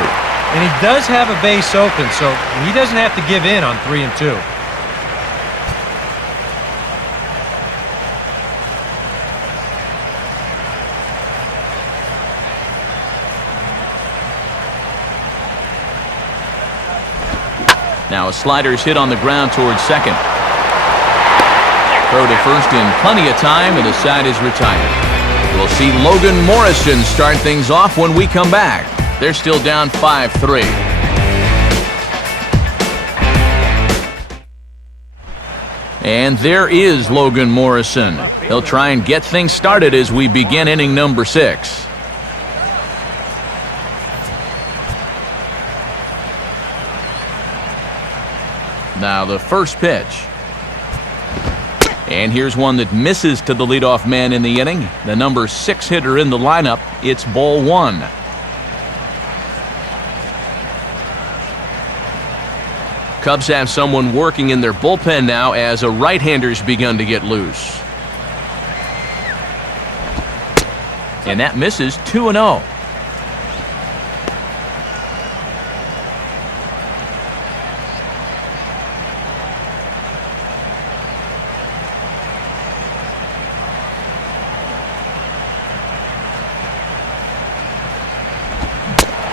And he does have a base open, so he doesn't have to give in on 3-2. Now a slider's hit on the ground towards second. Throw to first in plenty of time, and the side is retired. We'll see Logan Morrison start things off when we come back. They're still down 5-3. And there is Logan Morrison. He'll try and get things started as we begin inning number 6. Now the first pitch. And here's one that misses to the leadoff man in the inning. The number 6 hitter in the lineup. It's ball 1. Cubs have someone working in their bullpen now as a right-hander's begun to get loose. And that misses. 2-0.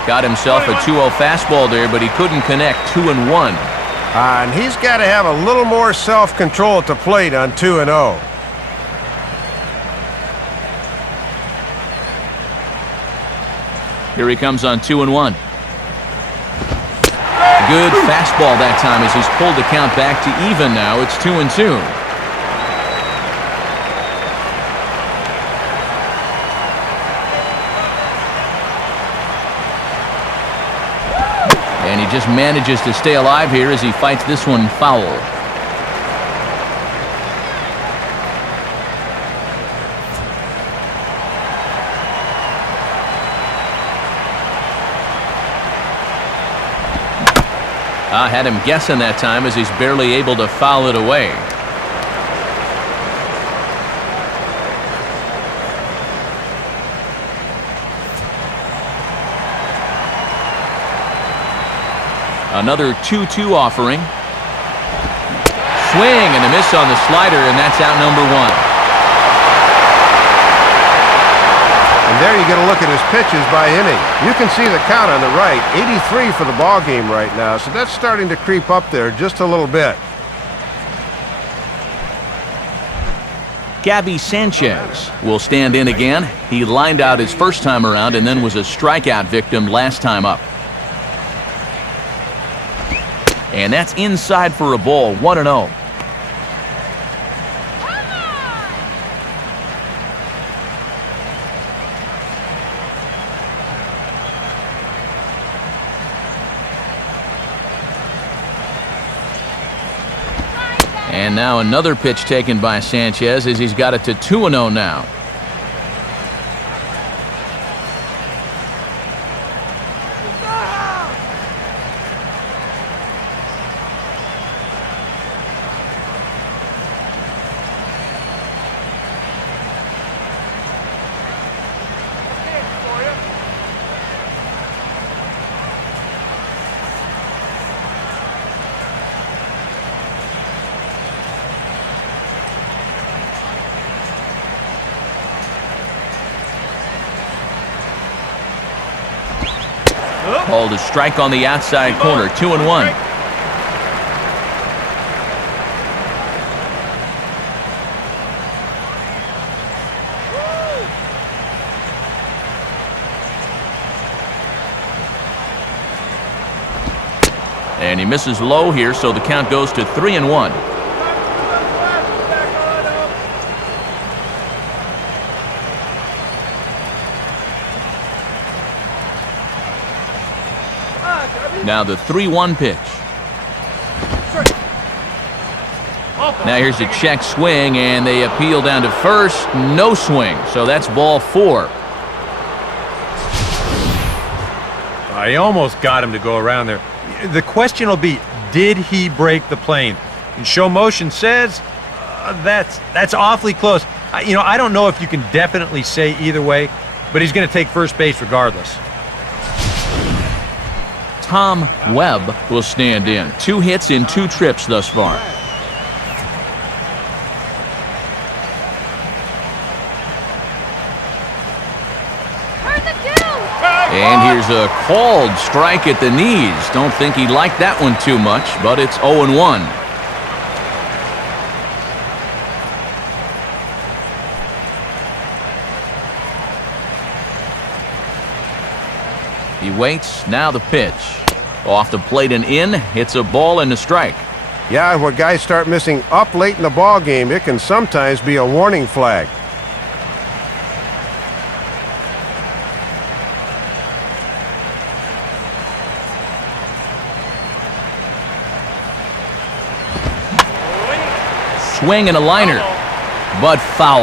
Got himself a 2-0 fastball there, but he couldn't connect. 2-1. And he's got to have a little more self-control at the plate on 2-0. Here he comes on 2-1. Good fastball that time as he's pulled the count back to even now. It's 2-2. And he just manages to stay alive here as he fights this one foul. I had him guessing that time as he's barely able to foul it away. Another 2-2 offering. Swing and a miss on the slider, and that's out number 1. And there you get a look at his pitches by inning. You can see the count on the right, 83 for the ball game right now, so that's starting to creep up there just a little bit. Gabby Sanchez will stand in again. He lined out his first time around and then was a strikeout victim last time up. And that's inside for a ball. 1-0. And now another pitch taken by Sanchez as he's got it to 2-0 now. Called a strike on the outside corner. 2-1. And he misses low here, so the count goes to 3-1. Now the 3-1 pitch. Now here's a check swing, and they appeal down to first. No swing, so that's ball 4. I almost got him to go around there. The question will be, did he break the plane? And show motion says that's awfully close. I don't know if you can definitely say either way, but he's going to take first base regardless. Tom Webb will stand in. 2 hits in 2 trips thus far. And here's a called strike at the knees. Don't think he liked that one too much, but it's 0-1. He waits. Now the pitch. Off the plate and in. Hits a ball and a strike. Yeah, when guys start missing up late in the ball game, it can sometimes be a warning flag. Swing and a liner, but foul.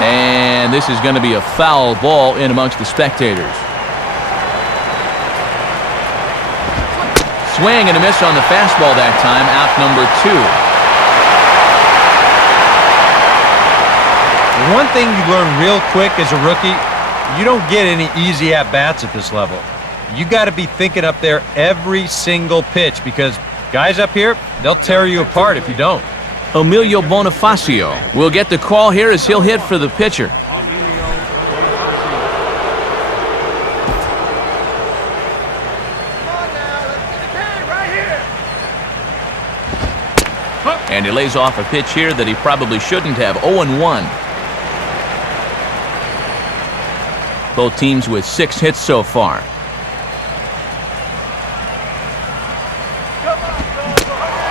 And this is going to be a foul ball in amongst the spectators. Swing and a miss on the fastball that time, out number 2. One thing you learn real quick as a rookie, you don't get any easy at-bats at this level. You got to be thinking up there every single pitch, because guys up here, they'll tear you apart if you don't. Emilio Bonifacio will get the call here as he'll hit for the pitcher. And he lays off a pitch here that he probably shouldn't have. 0-1. Both teams with 6 hits so far.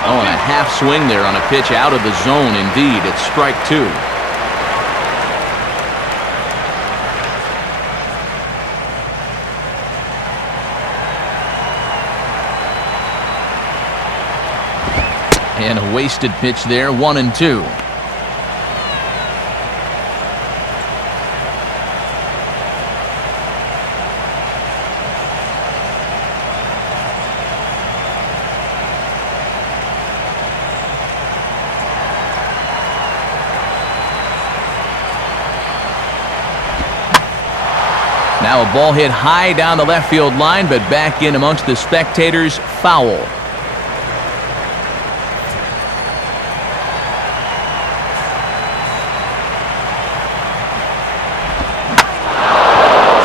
Oh, and a half swing there on a pitch out of the zone. Indeed, it's strike 2. And a wasted pitch there, 1-2. Now a ball hit high down the left field line, but back in amongst the spectators. Foul.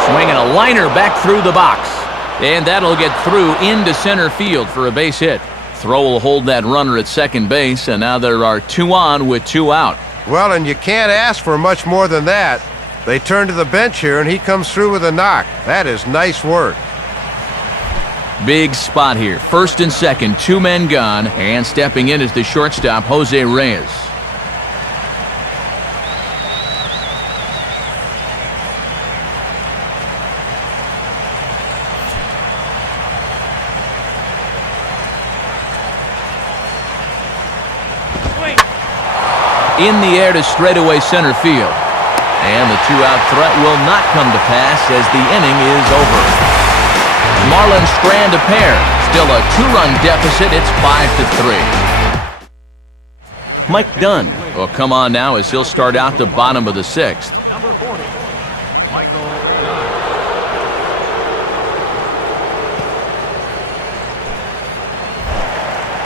Swinging a liner back through the box. And that'll get through into center field for a base hit. Throw will hold that runner at second base, and now there are 2 on with 2 out. Well, and you can't ask for much more than that. They turn to the bench here, and he comes through with a knock. That is nice work. Big spot here. First and second, 2 men gone, and stepping in is the shortstop, Jose Reyes. In the air to straightaway center field. And the 2-out threat will not come to pass as the inning is over. Marlins strand a pair. Still a 2-run deficit. It's 5-3. Mike Dunn will come on now as he'll start out the bottom of the 6th. Number 40, Michael Dunn.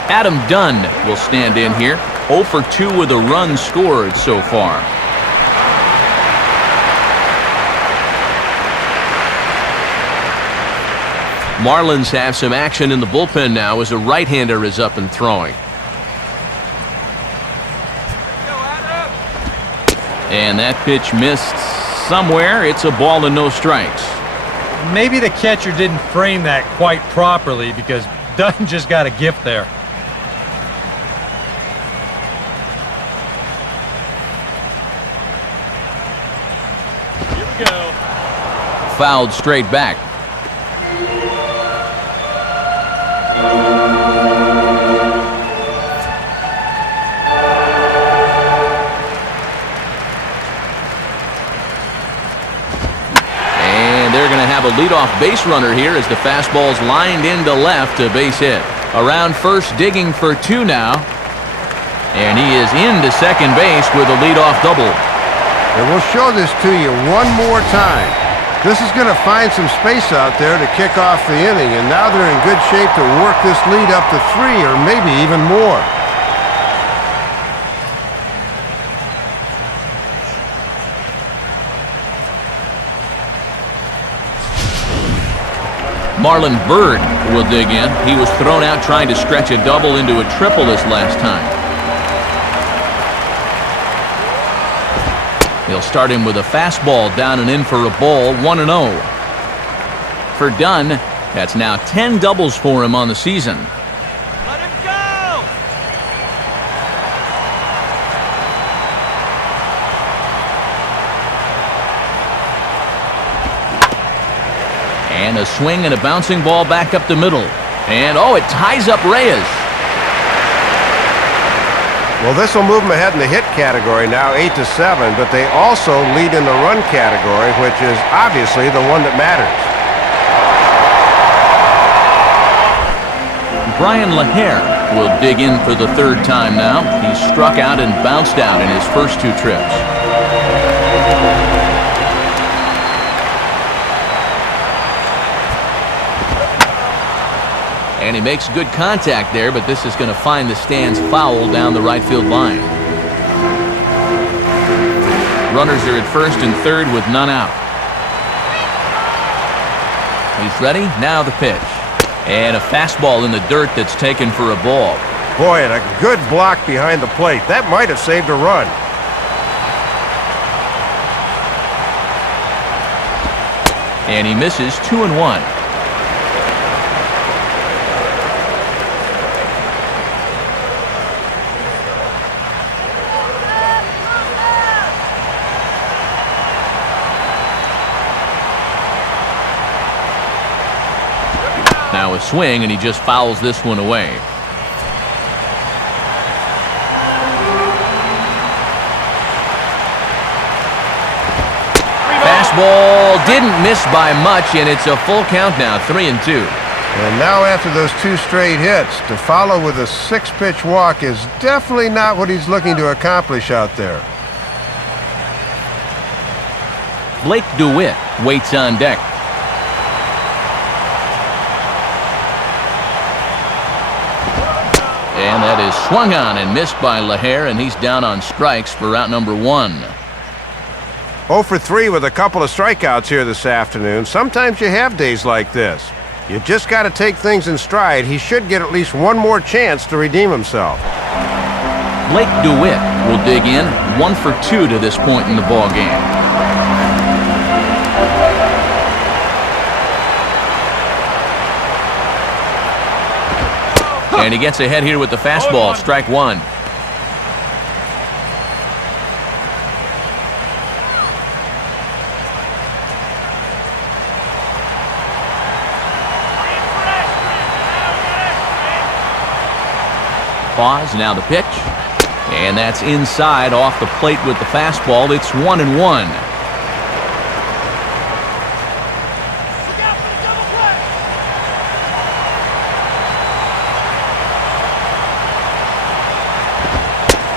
Adam Dunn will stand in here. 0 for 2 with a run scored so far. Marlins have some action in the bullpen now as a right-hander is up and throwing. And that pitch missed somewhere. It's a ball and no strikes. Maybe the catcher didn't frame that quite properly because Dunn just got a gift there. Here we go. Fouled straight back. A leadoff base runner here as the fastball's lined into left, a base hit. Around first, digging for two now. And he is into second base with a leadoff double. And we'll show this to you one more time. This is going to find some space out there to kick off the inning, and now they're in good shape to work this lead up to 3 or maybe even more. Marlon Byrd will dig in. He was thrown out trying to stretch a double into a triple this last time. He'll start him with a fastball down and in for a ball, 1-0. For Dunn, that's now 10 doubles for him on the season. Let him go! And a swing and a bouncing ball back up the middle. And, oh, it ties up Reyes. Well, this will move them ahead in the hit category now, 8-7, but they also lead in the run category, which is obviously the one that matters. Brian LaHare will dig in for the third time now. He struck out and bounced out in his first 2 trips. And he makes good contact there, but this is going to find the stands foul down the right field line. Runners are at first and third with none out. He's ready. Now the pitch. And a fastball in the dirt that's taken for a ball. Boy, and a good block behind the plate. That might have saved a run. And he misses 2-1. Now a swing, and he just fouls this one away. Fastball didn't miss by much, and it's a full count now, 3-2. And now after those 2 straight hits, to follow with a 6-pitch walk is definitely not what he's looking to accomplish out there. Blake DeWitt waits on deck. And that is swung on and missed by LaHare, and he's down on strikes for out number 1. 0 for 3 with a couple of strikeouts here this afternoon. Sometimes you have days like this. You just got to take things in stride. He should get at least one more chance to redeem himself. Blake DeWitt will dig in, 1 for 2 to this point in the ball game. And he gets ahead here with the fastball, strike 1. Pause, now the pitch. And that's inside off the plate with the fastball. It's 1-1.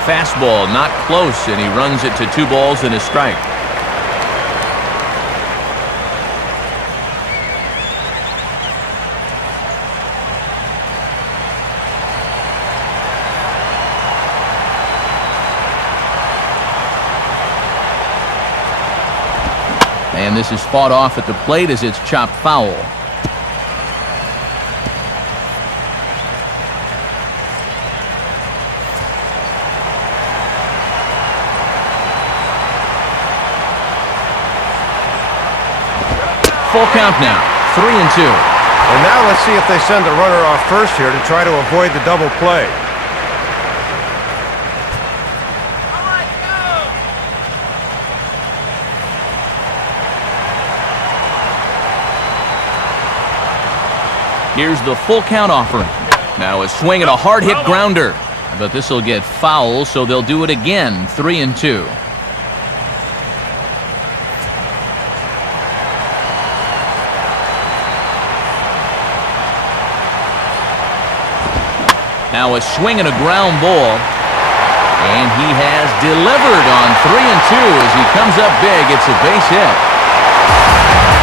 Fastball not close, and he runs it to 2 balls and a strike. And this is fought off at the plate as it's chopped foul. full count now, 3-2. And now let's see if they send the runner off first here to try to avoid the double play. Here's the full count offering. Now a swing and a hard hit grounder. But this will get foul, so they'll do it again, 3-2. Now a swing and a ground ball. And he has delivered on 3-2 as he comes up big. It's a base hit.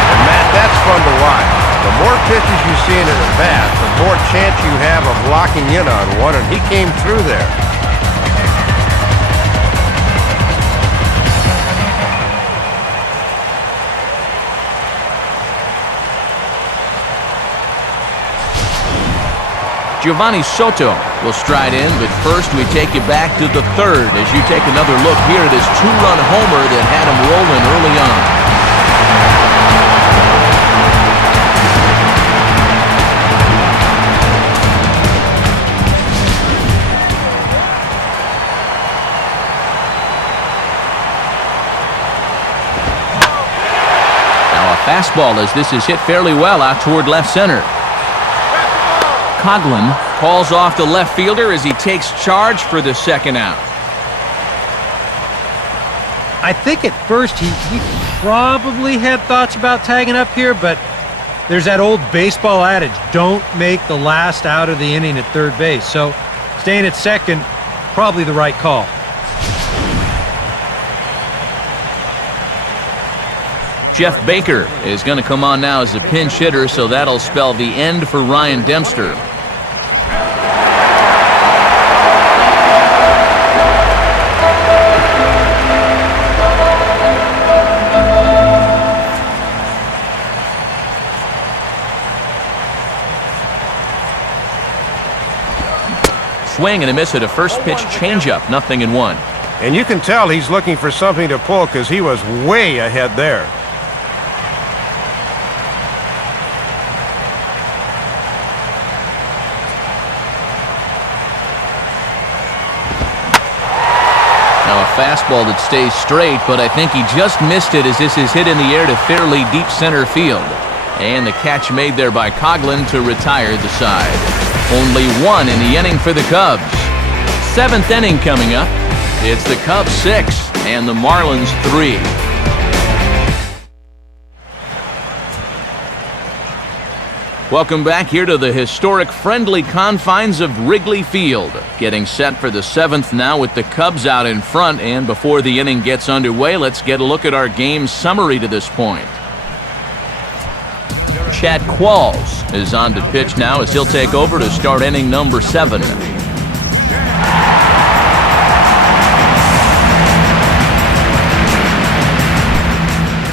And Matt, that's fun to watch. The more pitches you see in an at-bat, the more chance you have of locking in on one, and he came through there. Giovanni Soto will stride in, but first we take you back to the third as you take another look here at his two-run homer that had him rolling early on. Fastball as this is hit fairly well out toward left center. Coghlan calls off the left fielder as he takes charge for the second out. I think at first he probably had thoughts about tagging up here, but there's that old baseball adage, don't make the last out of the inning at third base. So staying at second, probably the right call. Jeff Baker is going to come on now as a pinch hitter, so that'll spell the end for Ryan Dempster. Swing and a miss at a first pitch changeup, 0-1. And you can tell he's looking for something to pull because he was way ahead there. Now a fastball that stays straight, but I think he just missed it as this is hit in the air to fairly deep center field. And the catch made there by Coghlan to retire the side. Only one in the inning for the Cubs. Seventh inning coming up. It's the Cubs 6 and the Marlins 3. Welcome back here to the historic friendly confines of Wrigley Field. Getting set for the seventh now with the Cubs out in front, and before the inning gets underway, let's get a look at our game summary to this point. Chad Qualls is on to pitch now as he'll take over to start inning number 7.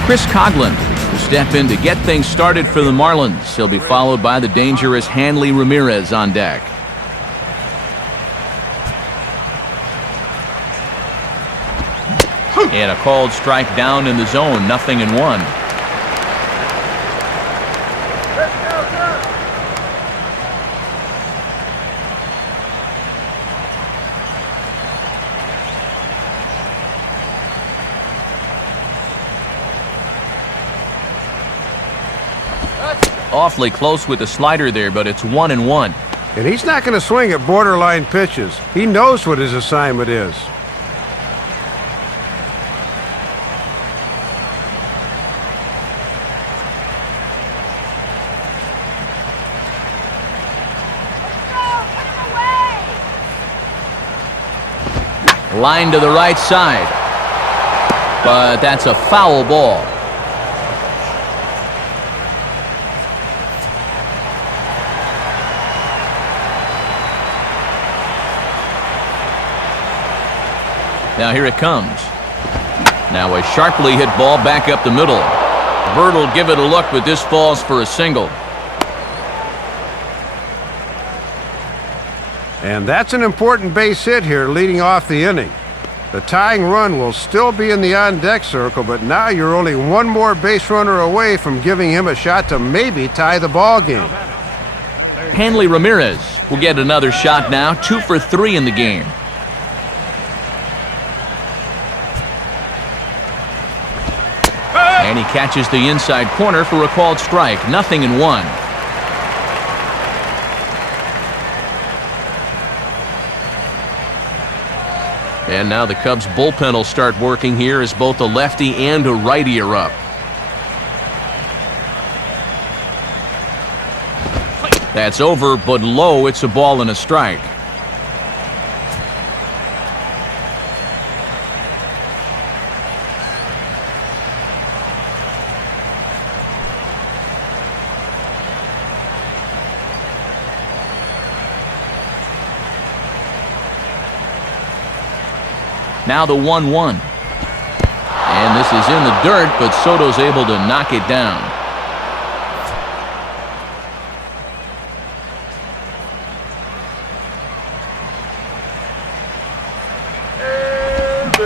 Chris Coghlan will step in to get things started for the Marlins. He'll be followed by the dangerous Hanley Ramirez on deck. And a called strike down in the zone, 0-1. Awfully close with the slider there, but it's 1-1. And he's not going to swing at borderline pitches. He knows what his assignment is. Line to the right side. But that's a foul ball. Now here it comes. Now a sharply hit ball back up the middle. Bird will give it a look, but this falls for a single. And that's an important base hit here leading off the inning. The tying run will still be in the on-deck circle, but now you're only one more base runner away from giving him a shot to maybe tie the ball game. Hanley Ramirez will get another shot now, 2 for 3 in the game. And he catches the inside corner for a called strike. 0-1. And now the Cubs bullpen will start working here as both a lefty and a righty are up. That's over, but low. It's a ball and a strike. Now the 1-1. And this is in the dirt, but Soto's able to knock it down.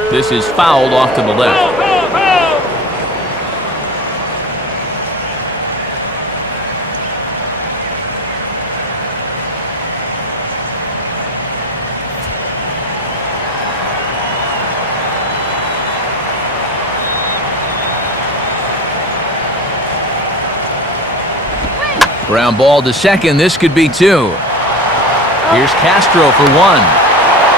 This is fouled off to the left. Ground ball to second. This could be 2. Here's Castro for 1.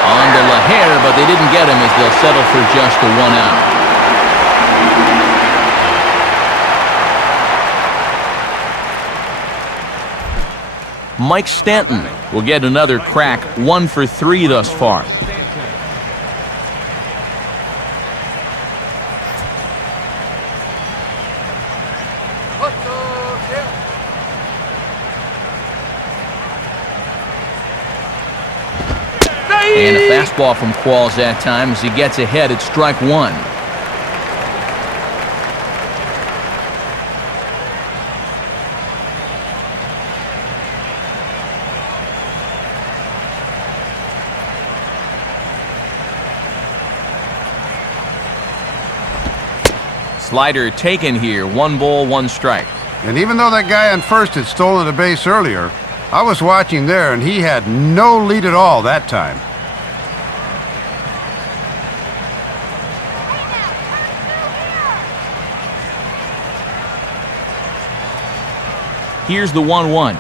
On to LaHare, but they didn't get him as they'll settle for just a 1 out. Mike Stanton will get another crack, 1 for 3 thus far. And a fastball from Qualls that time as he gets ahead at strike 1. Slider taken here. 1 ball, 1 strike. And even though that guy on first had stolen a base earlier, I was watching there and he had no lead at all that time. Here's the 1-1.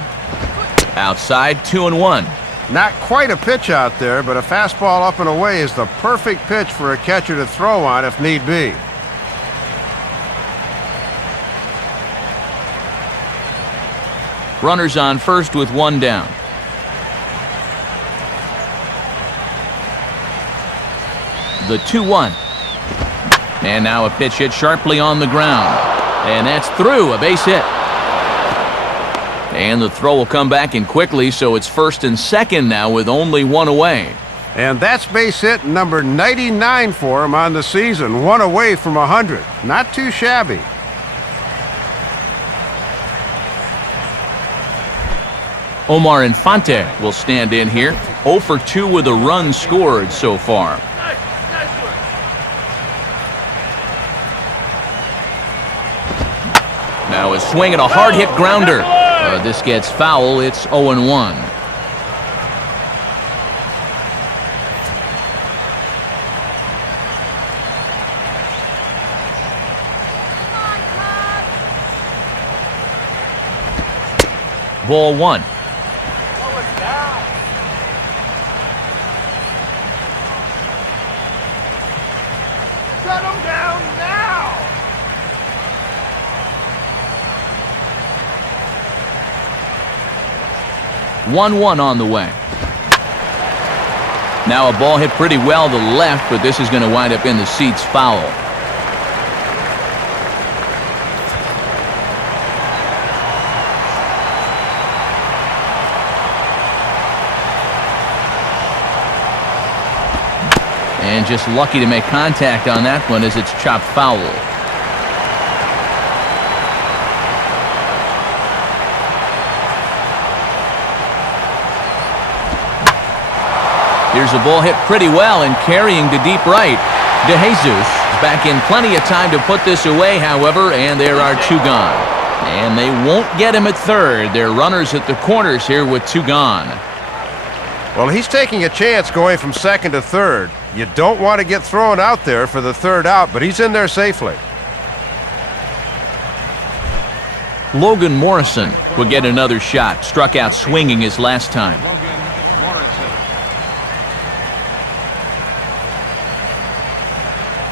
Outside, 2-1. Not quite a pitch out there, but a fastball up and away is the perfect pitch for a catcher to throw on if need be. Runners on first with 1 down. The 2-1. And now a pitch hit sharply on the ground. And that's through, a base hit. And the throw will come back in quickly, so it's first and second now with only 1 away. And that's base hit number 99 for him on the season, 1 away from 100. Not too shabby. Omar Infante will stand in here. 0 for 2 with a run scored so far. Now a swing and a hard hit grounder. This gets foul. It's 0-1. Ball 1. Shut him down now! 1-1 on the way. Now a ball hit pretty well to the left, but this is going to wind up in the seats foul. And just lucky to make contact on that one as it's chopped foul. Here's a ball hit pretty well and carrying to deep right. DeJesus is back in plenty of time to put this away, however, and there are two gone. And they won't get him at third. They're runners at the corners here with two gone. Well, he's taking a chance going from second to third. You don't want to get thrown out there for the third out, but he's in there safely. Logan Morrison will get another shot. Struck out swinging his last time.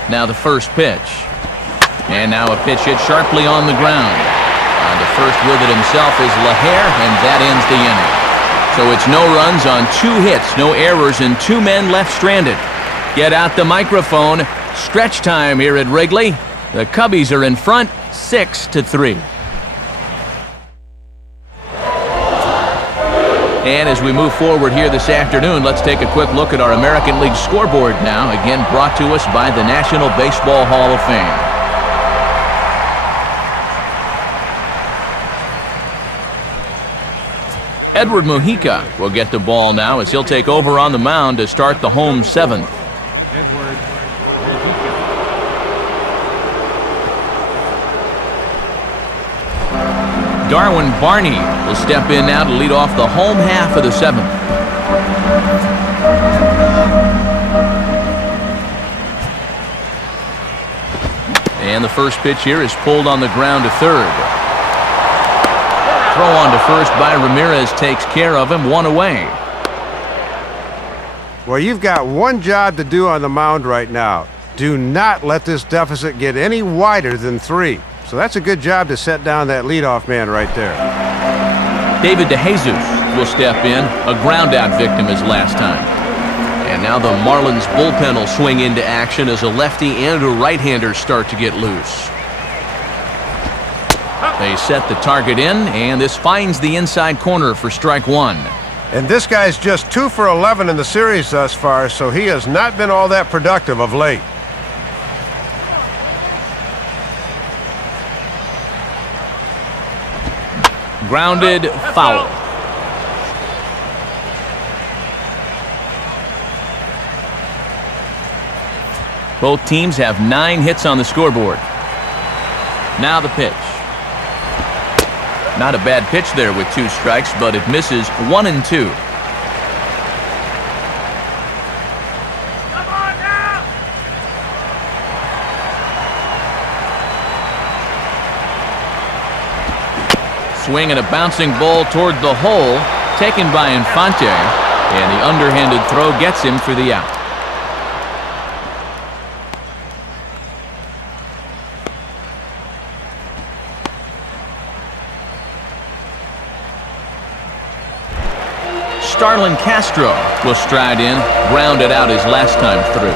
Now the first pitch. And now a pitch hit sharply on the ground. On to first with it himself is LaHare, and that ends the inning. So it's no runs on 2 hits, no errors, and 2 men left stranded. Get out the microphone. Stretch time here at Wrigley. The Cubbies are in front, 6-3. And as we move forward here this afternoon, let's take a quick look at our American League scoreboard now, again brought to us by the National Baseball Hall of Fame. Edward Mujica will get the ball now as he'll take over on the mound to start the home 7th. Edward Mujica. Darwin Barney will step in now to lead off the home half of the 7th. And the first pitch here is pulled on the ground to third. Throw on to first by Ramirez takes care of him, 1 away. Well, you've got one job to do on the mound right now. Do not let this deficit get any wider than 3. So that's a good job to set down that leadoff man right there. David DeJesus will step in, a ground-out victim his last time. And now the Marlins bullpen will swing into action as a lefty and a right-hander start to get loose. They set the target in, and this finds the inside corner for strike 1. And this guy's just 2 for 11 in the series thus far, so he has not been all that productive of late. Grounded, foul. Both teams have 9 hits on the scoreboard. Now the pitch. Not a bad pitch there with 2 strikes, but it misses 1 and 2. Come on now! Swing and a bouncing ball toward the hole, taken by Infante, and the underhanded throw gets him for the out. Starlin Castro will stride in, grounded out his last time through.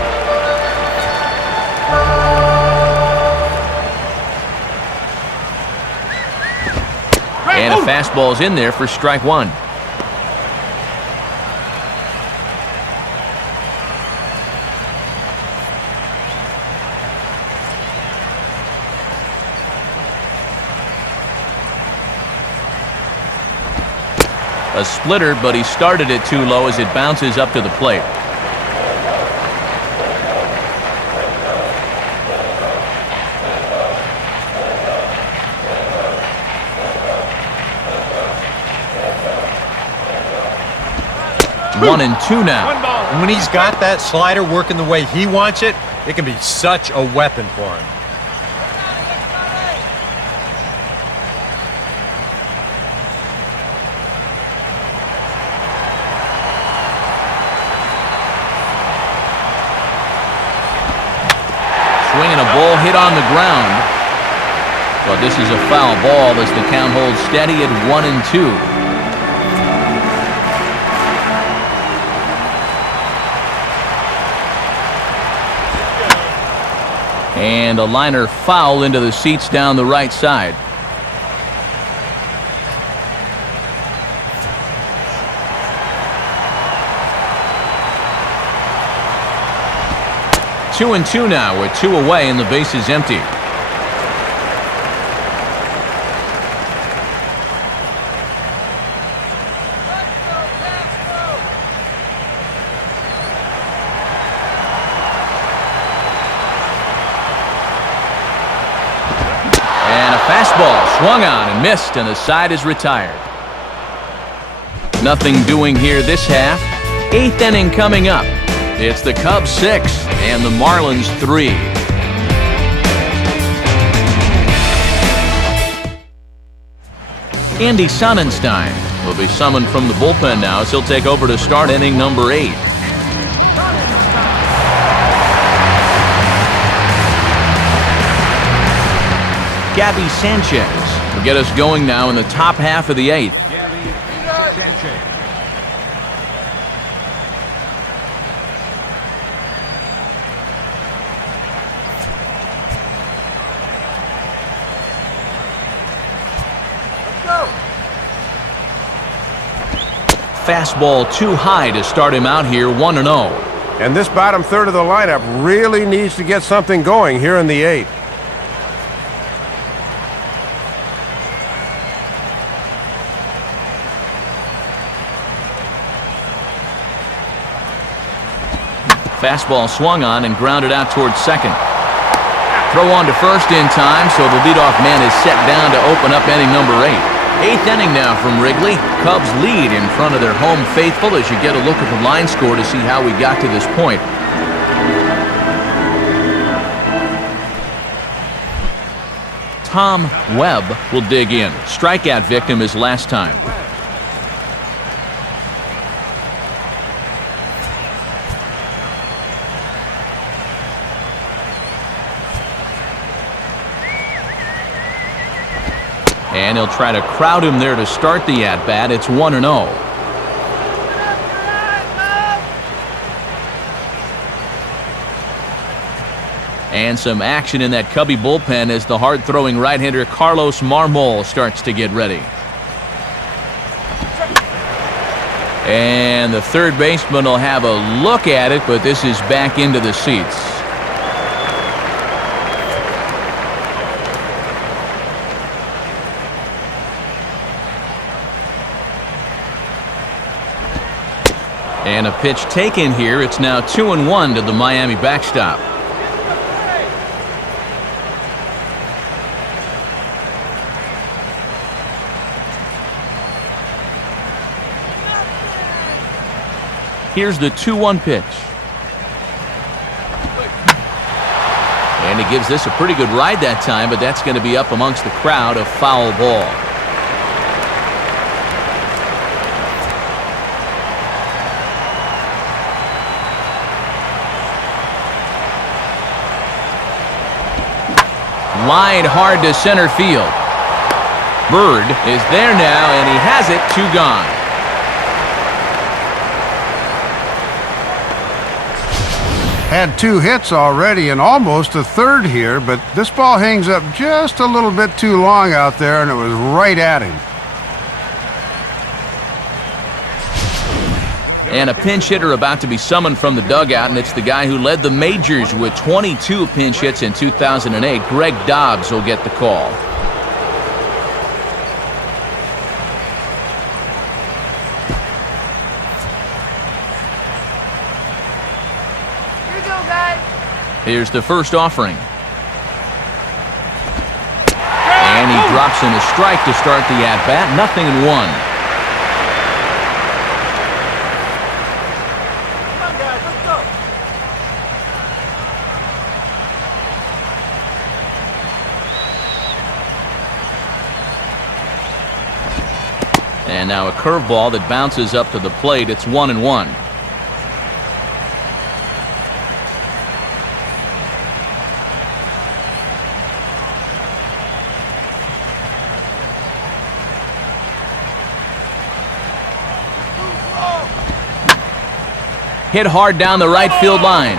And a fastball's in there for strike 1. A splitter, but he started it too low as it bounces up to the plate. One and 2 now. And when he's got that slider working the way he wants it, it can be such a weapon for him. Swinging a ball hit on the ground. But this is a foul ball as the count holds steady at 1 and 2. And a liner foul into the seats down the right side. Two and 2 now with 2 away and the base is empty. Swung on and missed, and the side is retired. Nothing doing here this half. 8th inning coming up. It's the Cubs 6 and the Marlins 3. Andy Sonnenstein will be summoned from the bullpen now as he'll take over to start inning number 8. Gabby Sanchez will get us going now in the top half of the 8th. Gabby Sanchez. Fastball too high to start him out here, 1-0. And this bottom third of the lineup really needs to get something going here in the 8th. Fastball swung on and grounded out towards second. Throw on to first in time, so the leadoff man is set down to open up inning number 8. 8th inning now from Wrigley. Cubs lead in front of their home faithful as you get a look at the line score to see how we got to this point. Tom Webb will dig in. Strikeout victim his last time. And he'll try to crowd him there to start the at-bat. It's 1-0. And some action in that Cubby bullpen as the hard-throwing right-hander Carlos Marmol starts to get ready. And the third baseman will have a look at it, but this is back into the seats. And a pitch taken here. It's now 2-1 to the Miami backstop. Here's the 2-1 pitch. And he gives this a pretty good ride that time, but that's going to be up amongst the crowd, a foul ball. Line hard to center field. Bird is there now, and he has it. 2 gone. Had 2 hits already and almost a third here, but this ball hangs up just a little bit too long out there, and it was right at him. And a pinch hitter about to be summoned from the dugout, and it's the guy who led the majors with 22 pinch hits in 2008. Greg Dobbs will get the call. Here we go, guys. Here's the first offering. And he drops in a strike to start the at-bat. 0-1. And now a curveball that bounces up to the plate. It's 1-1. Hit hard down the right field line,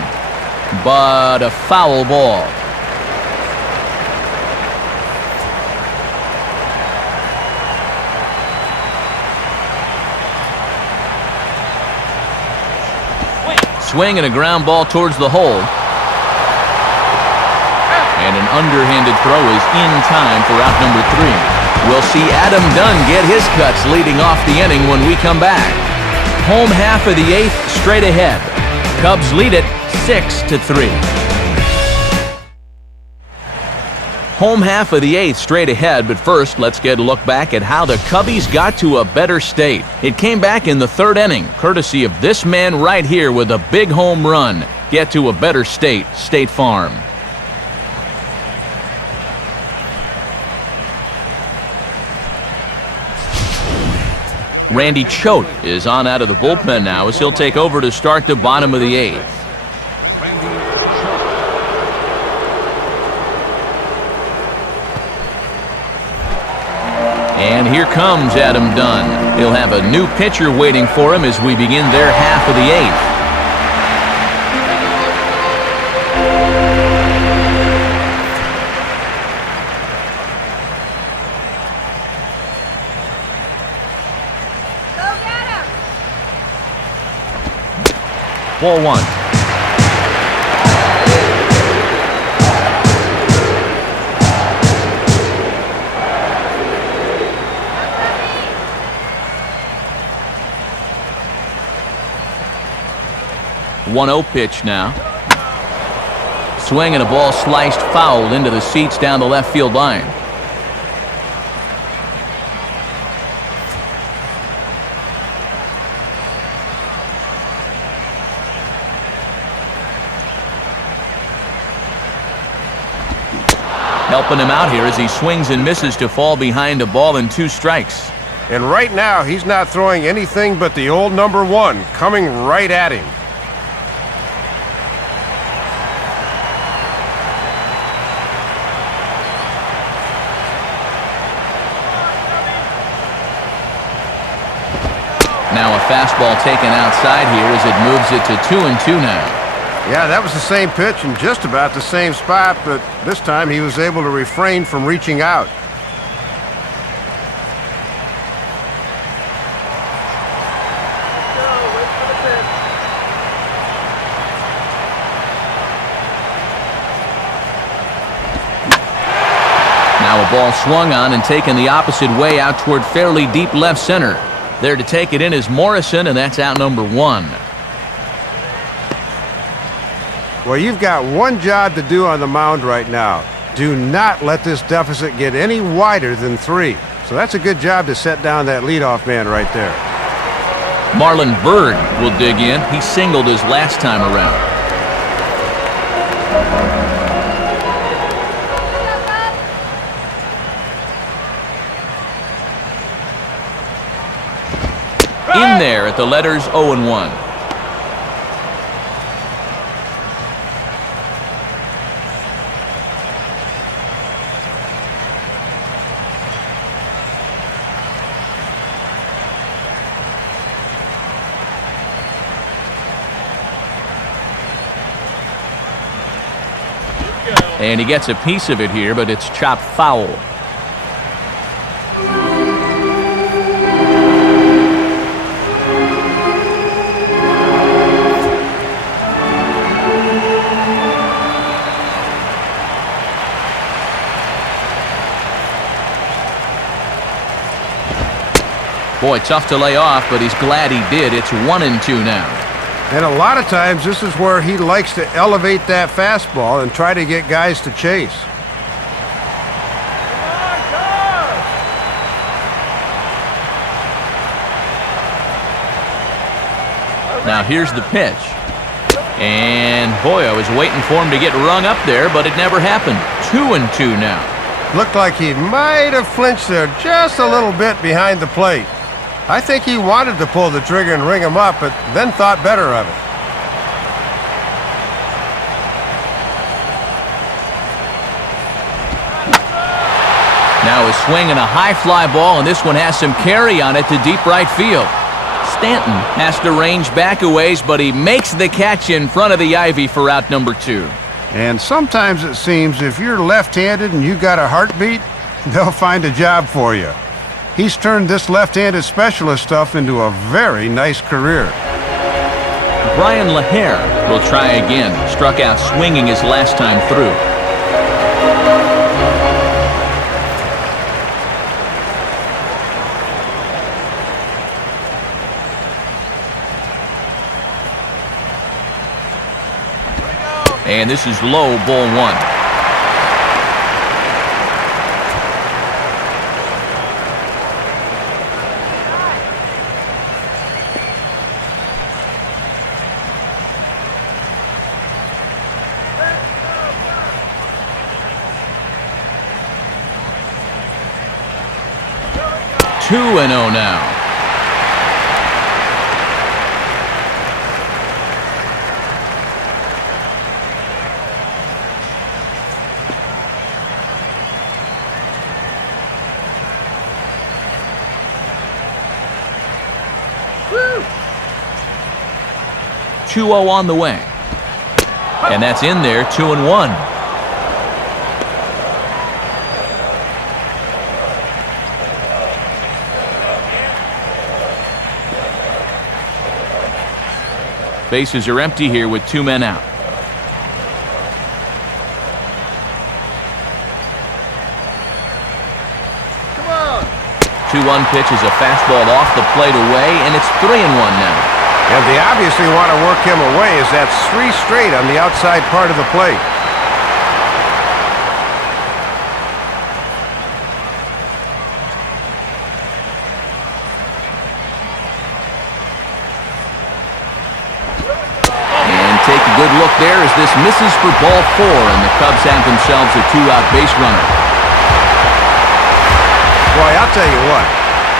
but a foul ball. Swing and a ground ball towards the hole. And an underhanded throw is in time for out number 3. We'll see Adam Dunn get his cuts leading off the inning when we come back. Home half of the 8th straight ahead. Cubs lead it 6-3. Home half of the eighth straight ahead, but first, let's get a look back at how the Cubbies got to a better state. It came back in the third inning, courtesy of this man right here with a big home run. Get to a better state, State Farm. Randy Choate is on out of the bullpen now as he'll take over to start the bottom of the eighth. And here comes Adam Dunn. He'll have a new pitcher waiting for him as we begin their half of the eighth. Go get him! Ball one. One 0 pitch now. Swing and a ball sliced foul into the seats down the left field line. Helping him out here as he swings and misses to fall behind a ball and 2 strikes. And right now, he's not throwing anything but the old number 1 coming right at him. Now a fastball taken outside here as it moves it to 2-2 now. Yeah, that was the same pitch in just about the same spot, but this time he was able to refrain from reaching out. Now a ball swung on and taken the opposite way out toward fairly deep left center. There to take it in is Morrison, and that's out number 1. Well, you've got one job to do on the mound right now. Do not let this deficit get any wider than 3. So that's a good job to set down that leadoff man right there. Marlon Byrd will dig in. He singled his last time around. In there at the letters 0-1. And he gets a piece of it here, but it's chopped foul. Boy, tough to lay off, but he's glad he did. It's 1-2 now. And a lot of times this is where he likes to elevate that fastball and try to get guys to chase. Now here's the pitch. And boy, I was waiting for him to get rung up there, but it never happened. 2-2 now. Looked like he might have flinched there just a little bit behind the plate. I think he wanted to pull the trigger and ring him up, but then thought better of it. Now a swing and a high fly ball, and this one has some carry on it to deep right field. Stanton has to range back a ways, but he makes the catch in front of the ivy for out number 2. And sometimes it seems if you're left-handed and you got a heartbeat, they'll find a job for you. He's turned this left-handed specialist stuff into a very nice career. Brian LaHare will try again. Struck out swinging his last time through. And this is low, ball 1. 2-0 now. Woo! 2-0 on the way. And that's in there, 2-1. Bases are empty here with 2 men out. Come on! 2-1 pitch is a fastball off the plate away, and it's 3-1 now. And they obviously want to work him away, as that's 3 straight on the outside part of the plate. And take a good look there as this misses for ball 4, and the Cubs have themselves a 2-out base runner. Boy, I'll tell you what.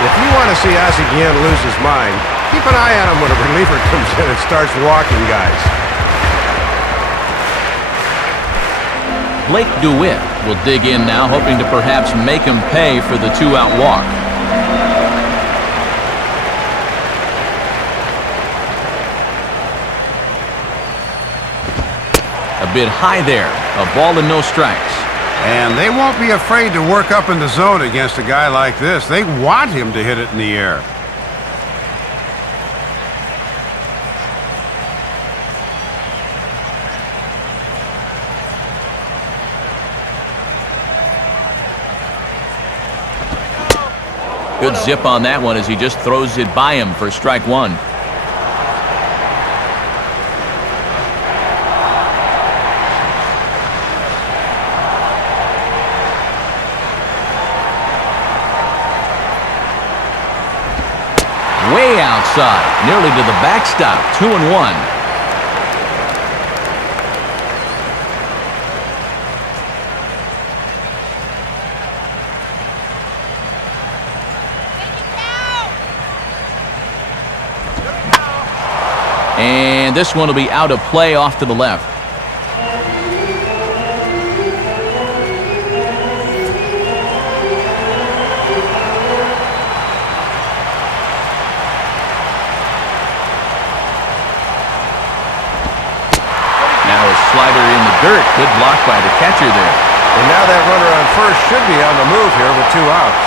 If you want to see Ozzie Guillen lose his mind, keep an eye on him when a reliever comes in and starts walking guys. Blake DeWitt will dig in now, hoping to perhaps make him pay for the 2-out walk. A bit high there. A ball and no strikes. And they won't be afraid to work up in the zone against a guy like this. They want him to hit it in the air. Good zip on that one as he just throws it by him for strike 1. Way outside, nearly to the backstop, 2-1. And this one will be out of play off to the left. Slider in the dirt. Good block by the catcher there. And now that runner on first should be on the move here with 2 outs.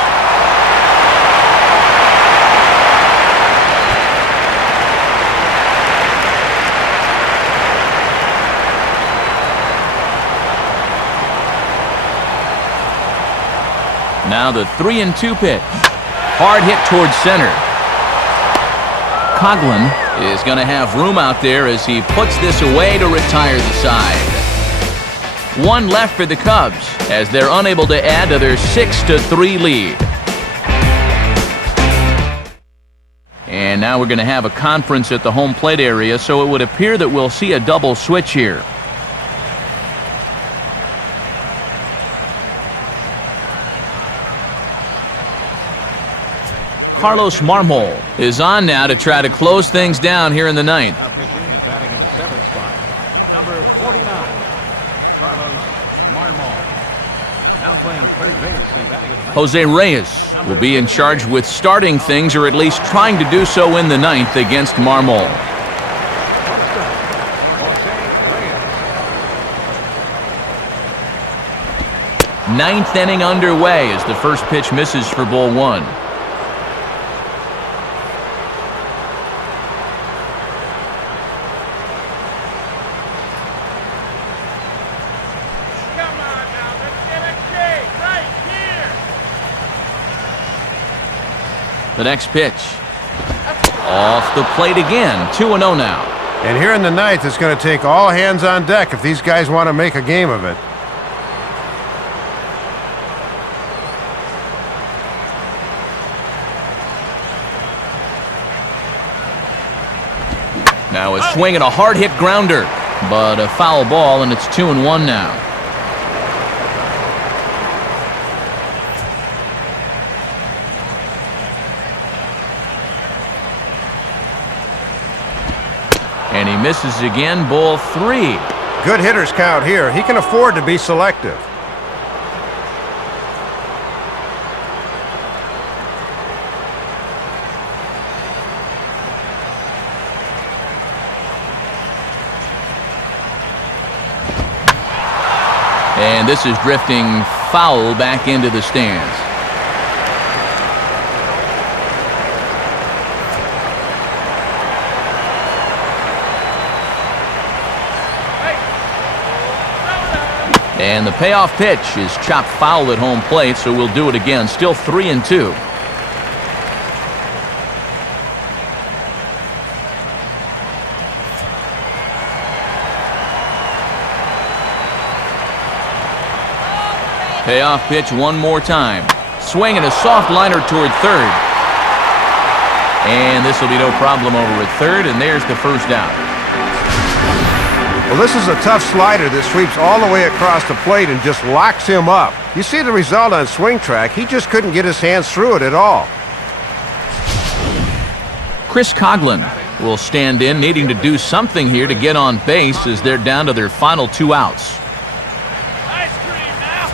Now the 3-2 pitch. Hard hit towards center. Coughlin is going to have room out there as he puts this away to retire the side. 1 left for the Cubs as they're unable to add to their 6-3 lead. And now we're going to have a conference at the home plate area, so it would appear that we'll see a double switch here. Carlos Marmol is on now to try to close things down here in the 9th. Now pitching and batting in the 7th spot, number 49, Carlos Marmol. Now playing third base and batting in the 9th. Jose Reyes will be in charge with starting things, or at least trying to do so in the 9th against Marmol. Ninth inning underway as the first pitch misses for ball 1. The next pitch. Off the plate again. 2-0 now. And here in the 9th, it's going to take all hands on deck if these guys want to make a game of it. Now a swing and a hard hit grounder, but a foul ball, and it's 2-1 now. And he misses again, ball 3. Good hitter's count here. He can afford to be selective. And this is drifting foul back into the stands. And the payoff pitch is chopped foul at home plate, so we'll do it again. Still 3-2. Payoff pitch one more time. Swing and a soft liner toward third. And this will be no problem over at third, and there's the first out. Well, this is a tough slider that sweeps all the way across the plate and just locks him up. You see the result on swing track. He just couldn't get his hands through it at all. Chris Coughlin will stand in, needing to do something here to get on base as they're down to their final 2 outs. Ice cream now.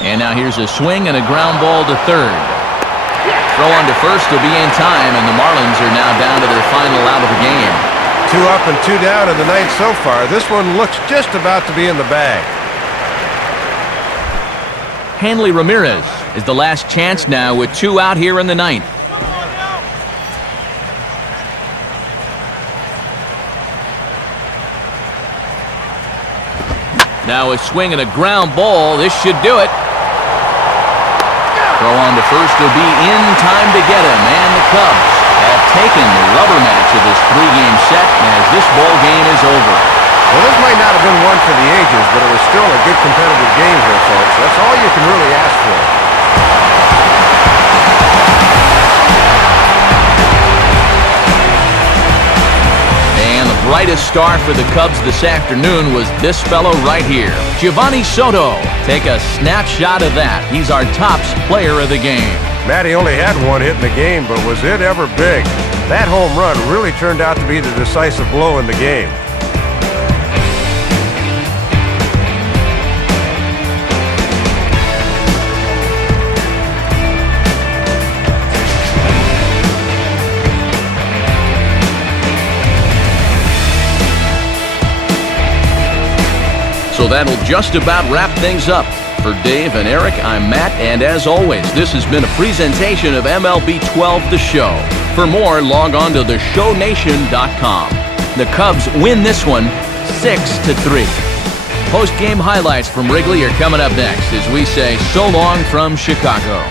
And now here's a swing and a ground ball to third. Throw on to first will be in time, and the Marlins are now down to their final out of the game. 2 up and 2 down in the ninth so far. This one looks just about to be in the bag. Hanley Ramirez is the last chance now with 2 out here in the ninth. Now a swing and a ground ball. This should do it. Throw on to first will be in time to get him, and the Cubs have taken the rubber match of this 3-game set as this ball game is over. Well, this might not have been one for the ages, but it was still a good competitive game here, folks. That's all you can really ask for. And the brightest star for the Cubs this afternoon was this fellow right here, Giovanni Soto. Take a snapshot of that. He's our tops player of the game. Matty only had 1 hit in the game, but was it ever big? That home run really turned out to be the decisive blow in the game. So that'll just about wrap things up. For Dave and Eric, I'm Matt, and as always, this has been a presentation of MLB 12 The Show. For more, log on to theshownation.com. The Cubs win this one 6-3. Post-game highlights from Wrigley are coming up next as we say so long from Chicago.